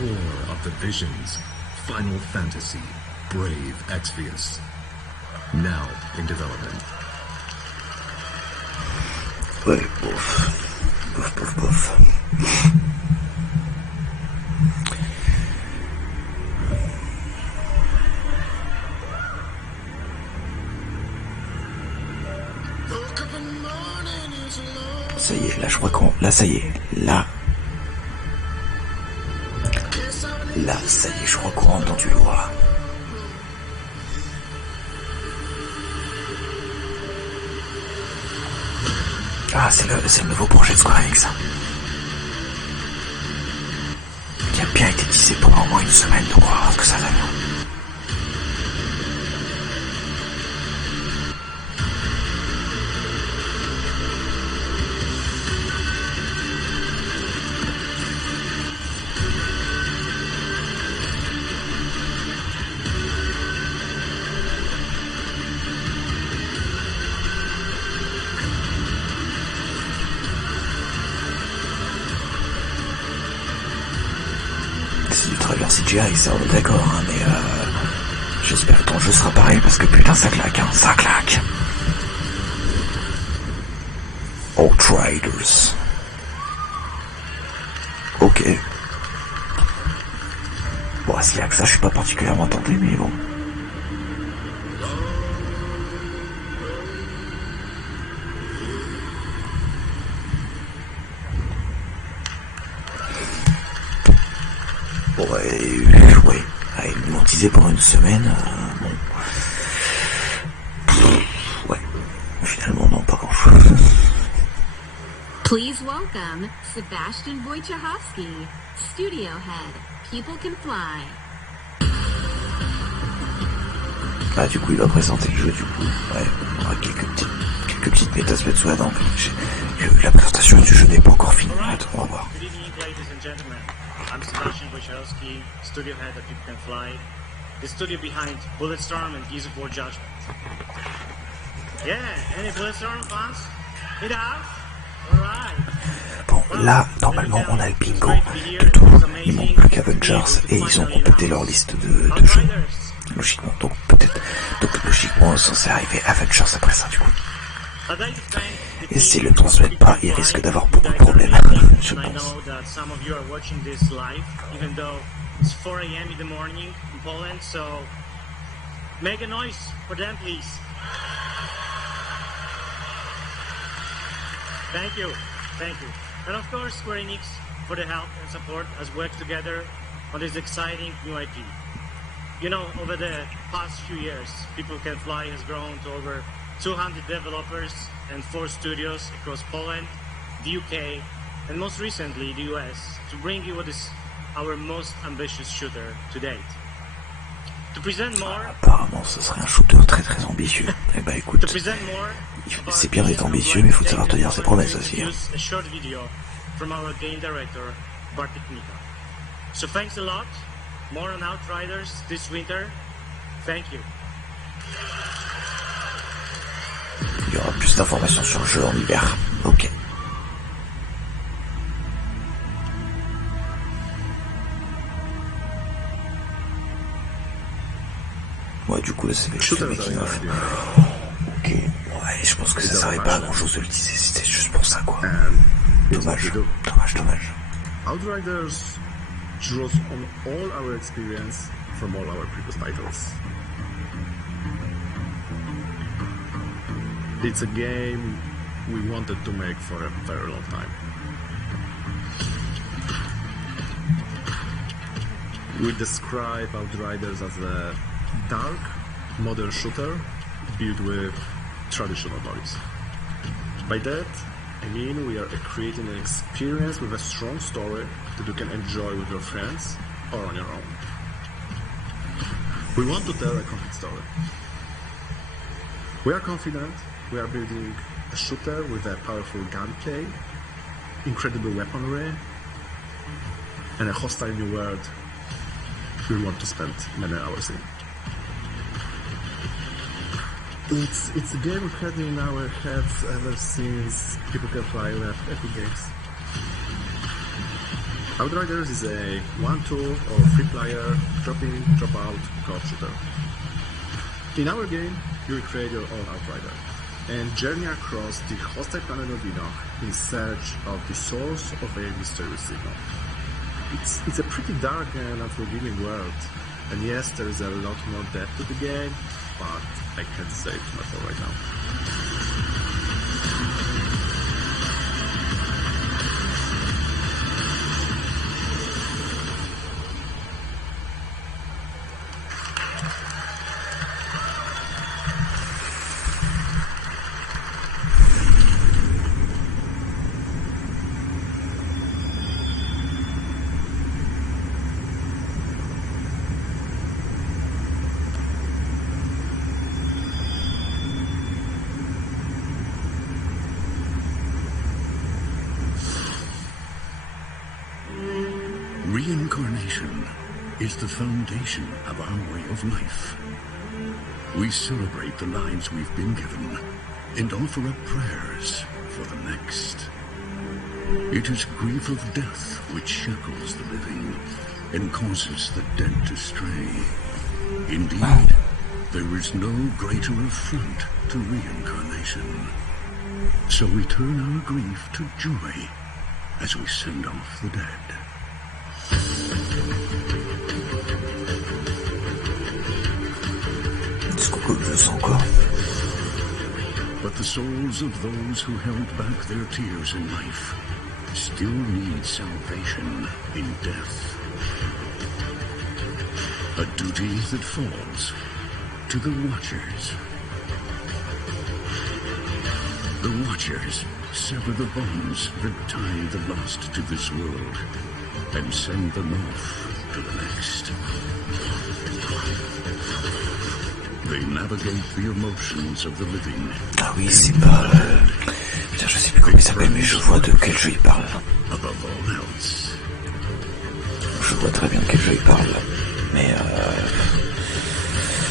War of the Visions, Final Fantasy, Brave Exvius. Now in development. Ouais, bof. Ça y est, là je crois qu'on... Là ça y est, là ça y est, je crois qu'on rentre dans du lourd là. Ah, c'est le nouveau projet de Square Enix. Qui a bien été tissé pendant au moins une semaine, donc on va voir ce que ça donne. CGI, ça on est d'accord, hein, mais j'espère que ton jeu sera pareil parce que putain ça claque, hein, ça claque. Outriders. Ok. Bon, s'il y a que ça, je suis pas particulièrement tenté, mais bon. Ouais, ils m'ont teasé pendant une semaine, bon. Ouais, finalement non, pas grand chose. Please welcome Sebastian Wojciechowski, Studio Head, People Can Fly. Ah, du coup, il va présenter le jeu, du coup. Ouais, on aura quelques petites méta se mettre sous la dent. La présentation du jeu n'est pas encore finie. Attends, on va voir. Good evening, ladies and gentlemen. I'm Sebastian Wojciechowski, Studio Head of People Can Fly, the studio behind Bulletstorm and Gears of War Judgment. Yeah, any Bulletstorm fans? In the house? Alright. Bon, là, normalement, on a le bingo de tout. Il manque plus qu'Avengers et ils ont complété leur liste de jeux. Logiquement, donc logiquement, censé arriver Avengers après ça, du coup. Et s'ils le transmettent pas, ils risquent d'avoir beaucoup de problèmes, je pense. It's 4 a.m. in the morning in Poland, so make a noise for them, please. Thank you. And of course, Square Enix for the help and support as we work together on this exciting new IP. You know, over the past few years, People Can Fly has grown to over 200 developers and 4 studios across Poland, the UK, and most recently the US to bring you what is our most ambitious shooter to date. To present more, apparemment, ce serait un shooter très ambitieux. Eh ben écoute, c'est bien d'être ambitieux, mais il faut savoir tenir ses promesses aussi. A short video from our game director, Bartek Nika. So thanks a lot. More on Outriders this winter. Thank you. Il y aura plus d'informations sur le jeu en hiver. Ok. Ouais, du coup, là, c'est le making of. Ok, ouais, je pense que ça servait pas à grand chose de le teaser, c'était juste pour ça, quoi. Dommage. Outriders draws on all our experience from all our previous titles. It's a game we wanted to make for a very long time. We describe Outriders as a dark, modern shooter built with traditional bodies. By that, I mean we are creating an experience with a strong story that you can enjoy with your friends or on your own. We want to tell a complete story. We are confident we are building a shooter with a powerful gunplay, incredible weaponry, and a hostile new world we want to spend many hours in. It's a game we've had in our heads ever since People Can Fly left Epic Games. Outriders is a 1-2 or 3-player drop-in, drop-out co-op shooter. In our game, you will create your own Outrider and journey across the hostile planet of Enoch in search of the source of a mysterious signal. It's a pretty dark and unforgiving world, and yes, there is a lot more depth to the game, but I can't say too much more right now. Reincarnation is the foundation of our way of life. We celebrate the lives we've been given and offer up prayers for the next. It is grief of death which shackles the living and causes the dead to stray. Indeed, there is no greater affront to reincarnation. So we turn our grief to joy as we send off the dead. But the souls of those who held back their tears in life still need salvation in death. A duty that falls to the Watchers. The Watchers Sever the bonds that tie the lost to this world, and send them off to the next. They navigate the emotions of the living. Ah oui, c'est pas... Putain, je sais plus comment il s'appelle, mais je vois de quel jeu il parle. Above all else. Je vois très bien de quel jeu il parle. Mais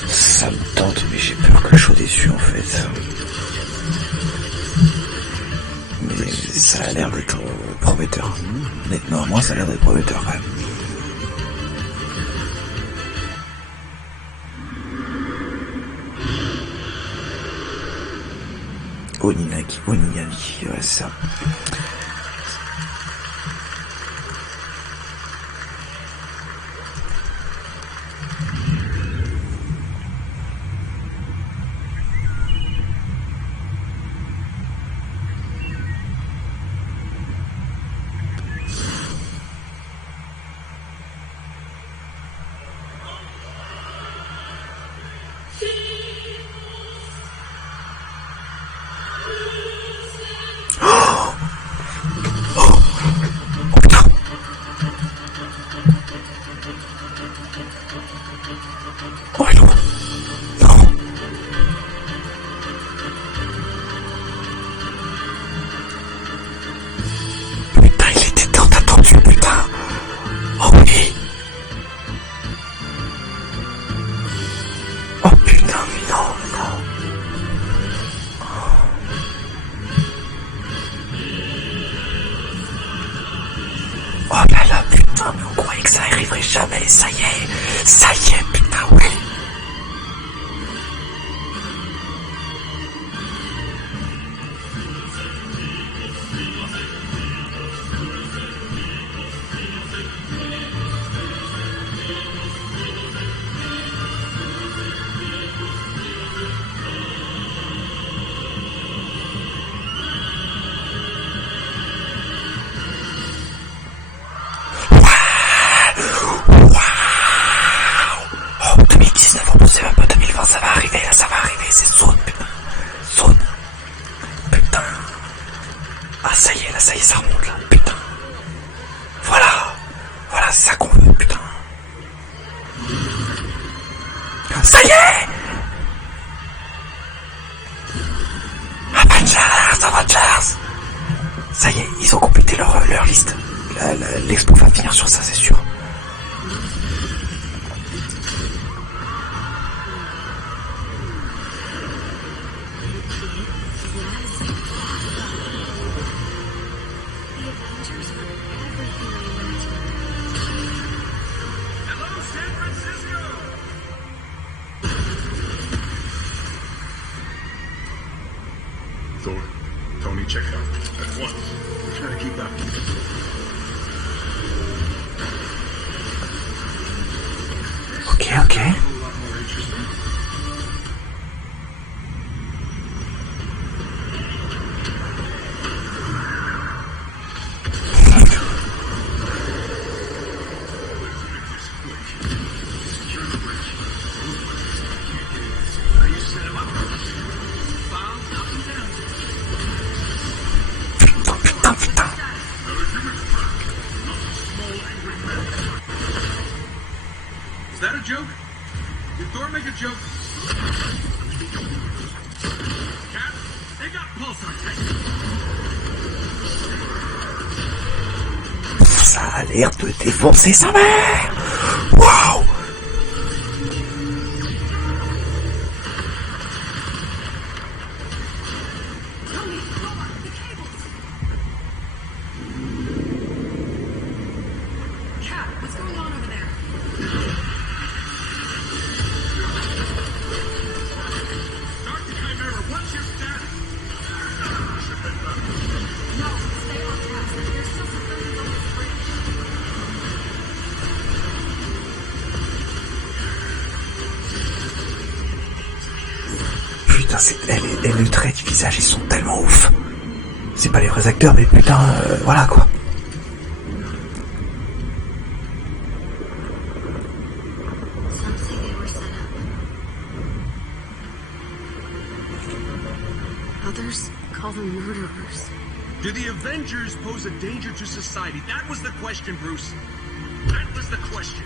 ça me tente, mais j'ai peur que je sois déçu en fait. Mais ça a l'air d'être prometteur. Honnêtement, moi ça a l'air d'être prometteur quand même. Onigami, ouais, c'est ça. Jamais, ça y est, putain, ouais. Ça remonte là, putain. Voilà, c'est ça qu'on veut, putain. Ça y est. Avengers. Ça y est, ils ont complété leur liste. L'expo va finir sur ça, c'est sûr. Thor, Tony, check it out. At once. We're trying to keep up. Okay. Ça a l'air de défoncer sa mère. Waouh. Putain, les traits du visage, ils sont tellement ouf. C'est pas les vrais acteurs, mais putain, voilà quoi. Others call them murderers. Do the Avengers pose a danger to society? That was the question, Bruce. That was the question.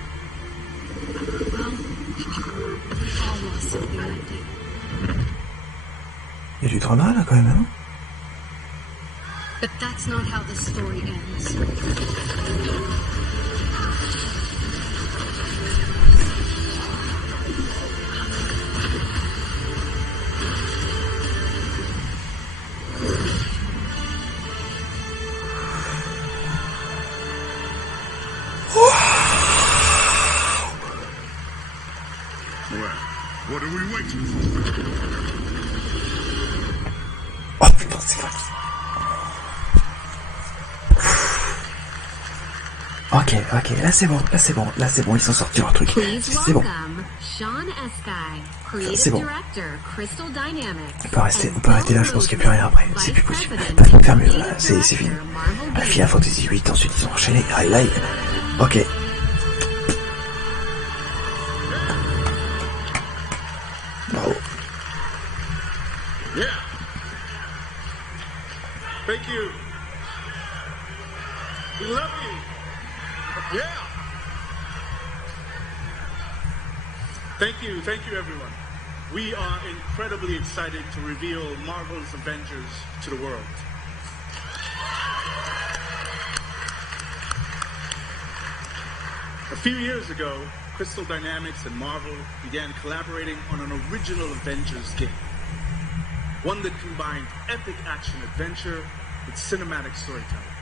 Well, we all lost something that day. Il y a du drama là quand même, hein? But that's not how the story ends. What are we waiting for? Oh putain, c'est vrai. Ok, là c'est bon, ils sont sortis leur truc. C'est bon. C'est bon. On peut arrêter là, je pense qu'il n'y a plus rien après. C'est plus possible. Pas de faire mieux, là, c'est fini. La Final Fantasy 8, ensuite ils ont enchaîné. Highlight. Ok. Bravo. Yeah. Thank you. We love you. Yeah. Thank you everyone. We are incredibly excited to reveal Marvel's Avengers to the world. A few years ago, Crystal Dynamics and Marvel began collaborating on an original Avengers game. One that combined epic action-adventure with cinematic storytelling.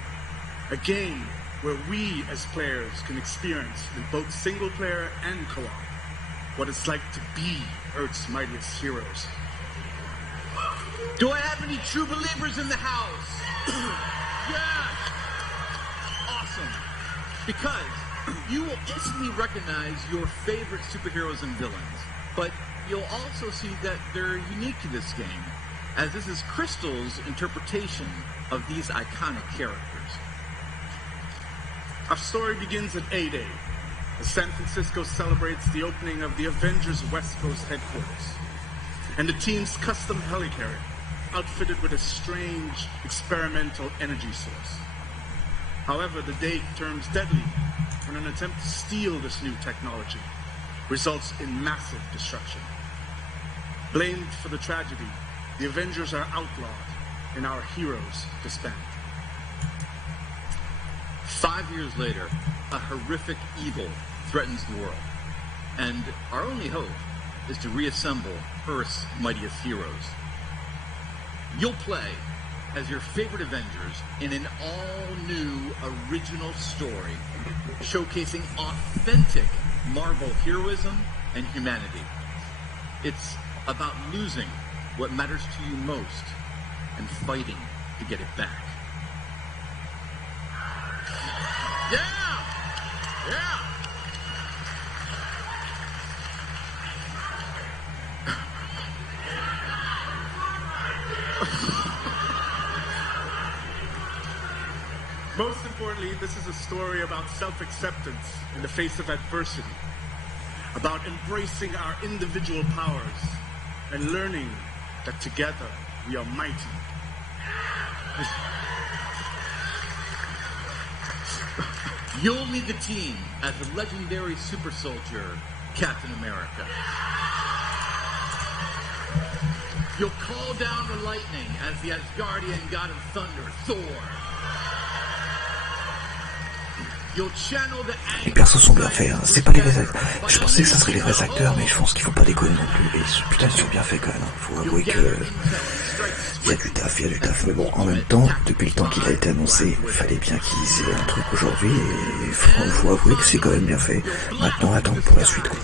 A game where we as players can experience in both single-player and co-op what it's like to be Earth's mightiest heroes. Do I have any true believers in the house? Yes! Awesome. Because you will instantly recognize your favorite superheroes and villains, but you'll also see that they're unique to this game, as this is Crystal's interpretation of these iconic characters. Our story begins at A-Day, as San Francisco celebrates the opening of the Avengers West Coast headquarters, and the team's custom helicarrier, outfitted with a strange experimental energy source. However, the day turns deadly when an attempt to steal this new technology results in massive destruction. Blamed for the tragedy, the Avengers are outlawed and our heroes disband. 5 years later, a horrific evil threatens the world, and our only hope is to reassemble Earth's mightiest heroes. You'll play as your favorite Avengers in an all-new original story showcasing authentic Marvel heroism and humanity. It's about losing what matters to you most and fighting to get it back. Yeah! Yeah! Most importantly, this is a story about self-acceptance in the face of adversity, about embracing our individual powers and learning that together we are mighty. You'll lead the team as the legendary super soldier, Captain America. You'll call down the lightning as the Asgardian god of thunder, Thor. You'll channel the Les persos sont bien faits, hein. C'est pas les vrais acteurs. Je pensais que ça serait les vrais acteurs, mais je pense qu'il faut pas déconner non plus. Et putain, ils sont bien faits quand même. Faut avouer que il y a du taf. Mais bon, en même temps, depuis le temps qu'il a été annoncé, il fallait bien qu'ils aient un truc aujourd'hui. Et faut avouer que c'est quand même bien fait. Maintenant, attendre pour la suite, quoi.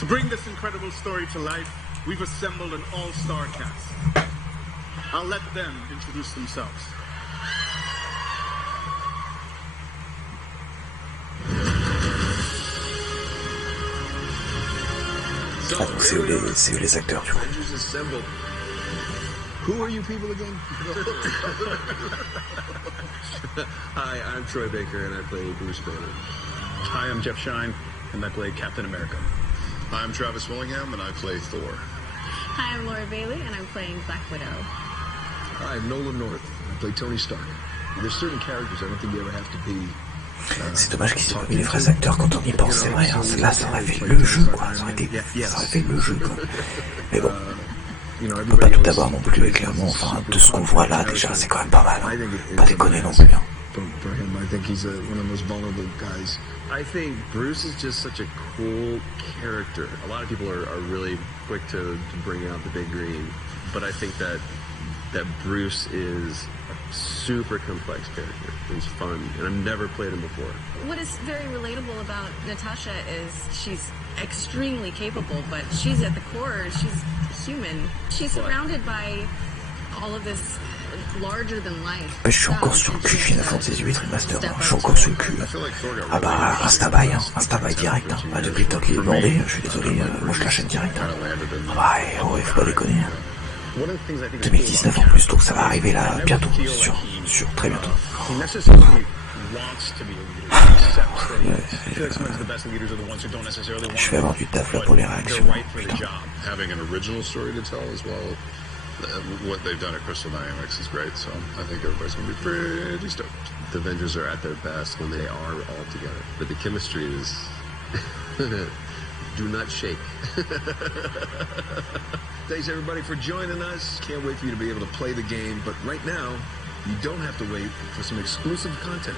To bring this incredible story to life, we've assembled an all-star cast. I'll let them introduce themselves. Ah, donc c'est eux les acteurs, du coup. Who are you people again? Hi, I'm Troy Baker, and I play Bruce Banner. Hi, I'm Jeff Shine, and I play Captain America. Hi, I'm Travis Willingham, and I play Thor. Hi, I'm Laura Bailey, and I'm playing Black Widow. Hi, I'm Nolan North. I play Tony Stark. There's certain characters I don't think you ever have to be. C'est dommage qu'ils aient pas mis les vrais acteurs quand on y pense, c'est vrai, hein. Là ça aurait fait le jeu quoi, ça aurait fait le jeu quoi. Mais bon, on peut pas tout avoir non plus, clairement, enfin de ce qu'on voit là déjà c'est quand même pas mal, hein. Pas déconner non plus. Hein. For him, I think he's one of the most vulnerable guys. I think Bruce is just such a cool character. A lot of people are really quick to bring out the big green, but I think that Bruce is a super complex character. He's fun, and I've never played him before. What is very relatable about Natasha is she's extremely capable, but she's at the core, she's human. She's surrounded by all of this larger than life. Je suis encore sur le cul Final Fantasy VIII Remaster, hein. Je suis encore sur le cul. Ah bah Instabuy, hein. Instabuy direct. Hein. Bah, depuis le temps qu'il est demandé, je suis désolé, moi je l'achète direct. Hein. Ah bah ouais, faut pas déconner. Hein. 2019 en plus, donc ça va arriver là bientôt, sûr, très bientôt. Je vais avoir du taf là pour les réactions. Putain. Having an original story to tell as well. What they've done at Crystal Dynamics is great, so I think everybody's going to be pretty stoked. The Avengers are at their best when they are all together, but the chemistry is do not shake. Thanks everybody for joining us. Can't wait for you to be able to play the game, but right now, you don't have to wait for some exclusive content.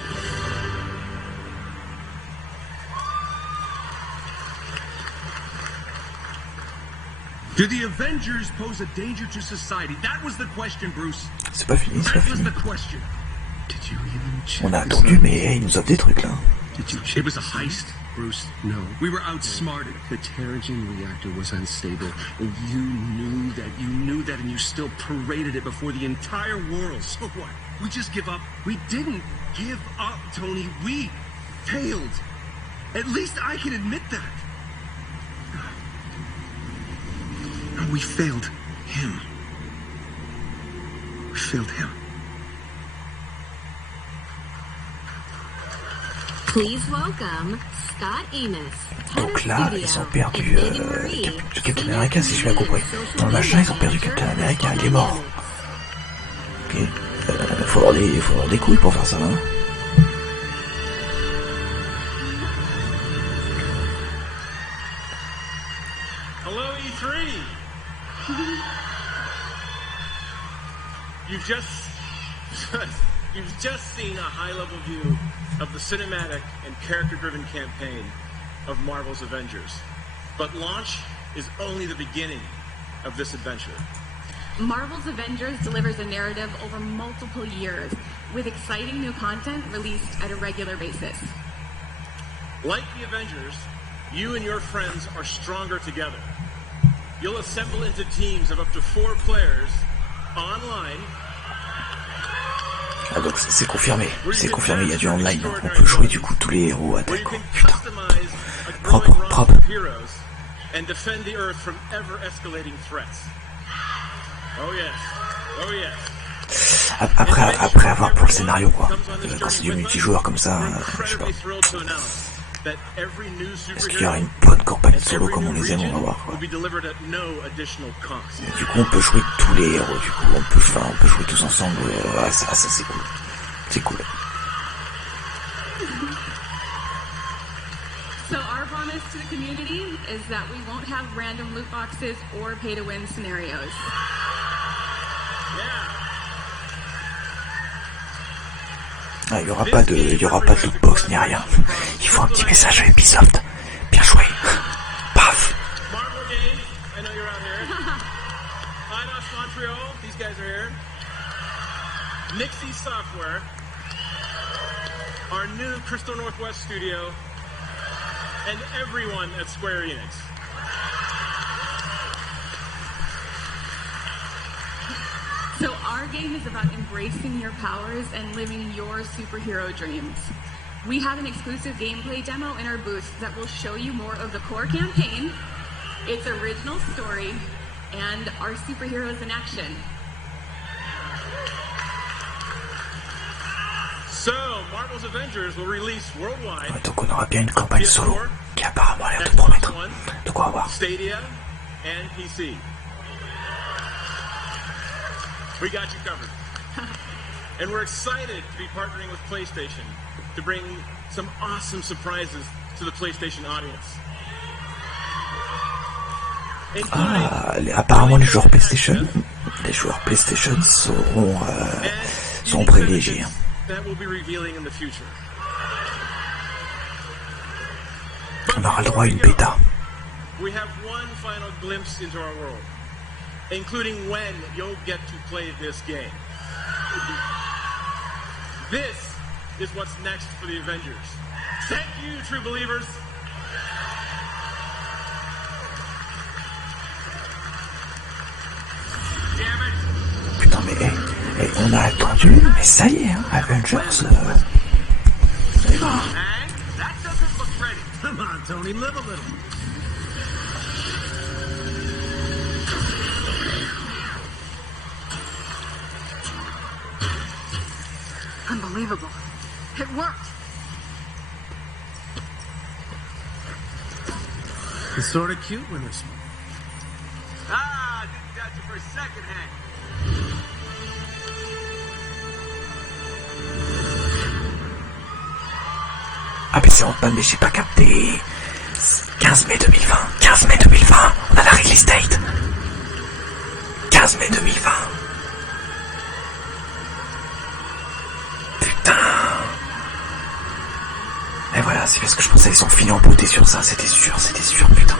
Do the Avengers pose a danger to society? That was the question, Bruce. C'est pas fini, c'est pas That was fini. the question. Did you even check On a attendu, mais il nous offre des trucs là. Did you check? It was a heist, Bruce. No. We were outsmarted. The Terrigen reactor was unstable. And you knew that, and you still paraded it before the entire world. So what? We just give up? We didn't give up, Tony. We failed. At least I can admit that. No, we failed him. We failed him. Please welcome Scott Amos. Donc là, ils ont perdu Captain America, si je l'ai compris. Dans le machin, ils ont perdu Captain America, il est mort. Ok. Faut avoir des couilles pour faire ça, hein. Hello, E3. You've just seen a high-level view of the cinematic and character-driven campaign of Marvel's Avengers. But launch is only the beginning of this adventure. Marvel's Avengers delivers a narrative over multiple years, with exciting new content released at a regular basis. Like the Avengers, you and your friends are stronger together. You'll assemble into teams of up to 4 players online. Ah donc c'est confirmé, il y a du online, donc on peut jouer du coup tous les héros à tel coup. Putain. Propre. And defend the Earth from ever-escalating threats. Oh yes. Oh yes. Après avoir pour le scénario quoi. Quand c'est du multijoueur comme ça, je sais pas. Est-ce qu'il y aura une bonne campagne solo comme on les aime, on va voir quoi. Et du coup on peut jouer tous les héros, du coup on peut jouer tous ensemble, ça c'est cool. C'est cool. So our promise to the community is that we won't have random loot boxes or pay-to-win scenarios. Ah, il y aura pas de lootbox ni rien. Il faut un petit message à Ubisoft. Bien joué. Paf. Nixie Software, our new Crystal Northwest studio, and everyone at Square Enix. So our game is about embracing your powers and living your superhero dreams. We have an exclusive gameplay demo in our booth that will show you more of the core campaign, its original story, and our superheroes in action. Donc on aura bien une campagne solo qui apparemment a l'air de promettre. De quoi avoir. Stadia and PC. We got you covered. And we're excited to be partnering with PlayStation to bring some awesome surprises to the PlayStation audience. Ah, apparemment les joueurs PlayStation sont privilégiés. That we'll be revealing in the future. On aura le droit à une bêta. We have one final glimpse into our world, including when you'll get to play this game. This is what's next for the Avengers. Thank you, true believers. Putain mais on a attendu, mais ça y est, hein, Avengers. Ça y va. Come on, Tony, live a little. Unbelievable. It worked. It's sort of cute when they're small. Ah, didn't catch you for a second, Hank. Ah mais c'est Ant-Man, mais j'ai pas capté. 15 mai 2020, 15 mai 2020, on a la release date. 15 mai 2020. Putain. Et voilà, c'est parce que je pensais qu'ils sont finis en beauté sur ça, c'était sûr, putain.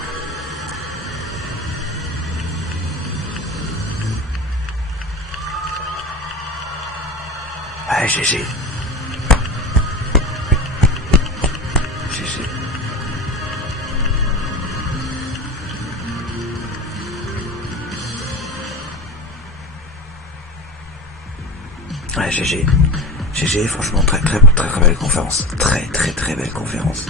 Ouais, GG. Ouais, GG, franchement, très belle conférence. Très belle conférence.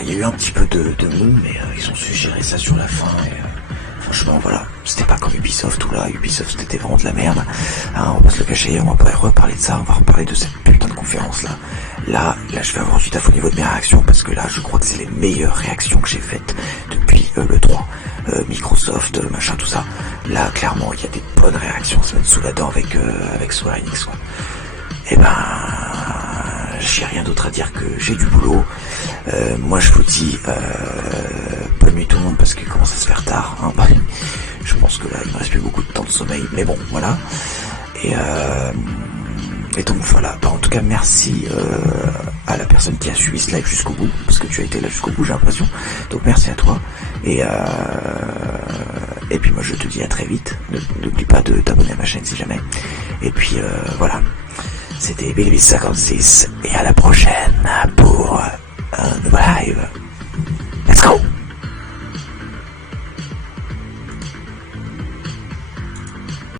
Il y a eu un petit peu de mou, mais ils ont su gérer ça sur la fin. Et, franchement, voilà, c'était pas comme Ubisoft où là, Ubisoft c'était vraiment de la merde. Hein, on va se le cacher, on va pas reparler de ça, on va reparler de cette putain de conférence là. Là, je vais avoir du taf au niveau de mes réactions parce que là, je crois que c'est les meilleures réactions que j'ai faites depuis le 3. Microsoft, machin, tout ça. Là, clairement, il y a des bonnes réactions, se mettre sous la dent avec Square Enix, quoi. Et ben, j'ai rien d'autre à dire que j'ai du boulot. Moi, je vous dis bonne nuit tout le monde parce qu'il commence à se faire tard. Hein. Je pense que là, il me reste plus beaucoup de temps de sommeil, mais bon, voilà. Et donc voilà, en tout cas merci à la personne qui a suivi ce live jusqu'au bout, parce que tu as été là jusqu'au bout j'ai l'impression, donc merci à toi, et puis moi je te dis à très vite, n'oublie pas de t'abonner à ma chaîne si jamais, et puis voilà, c'était Bilibis56, et à la prochaine pour un nouveau live.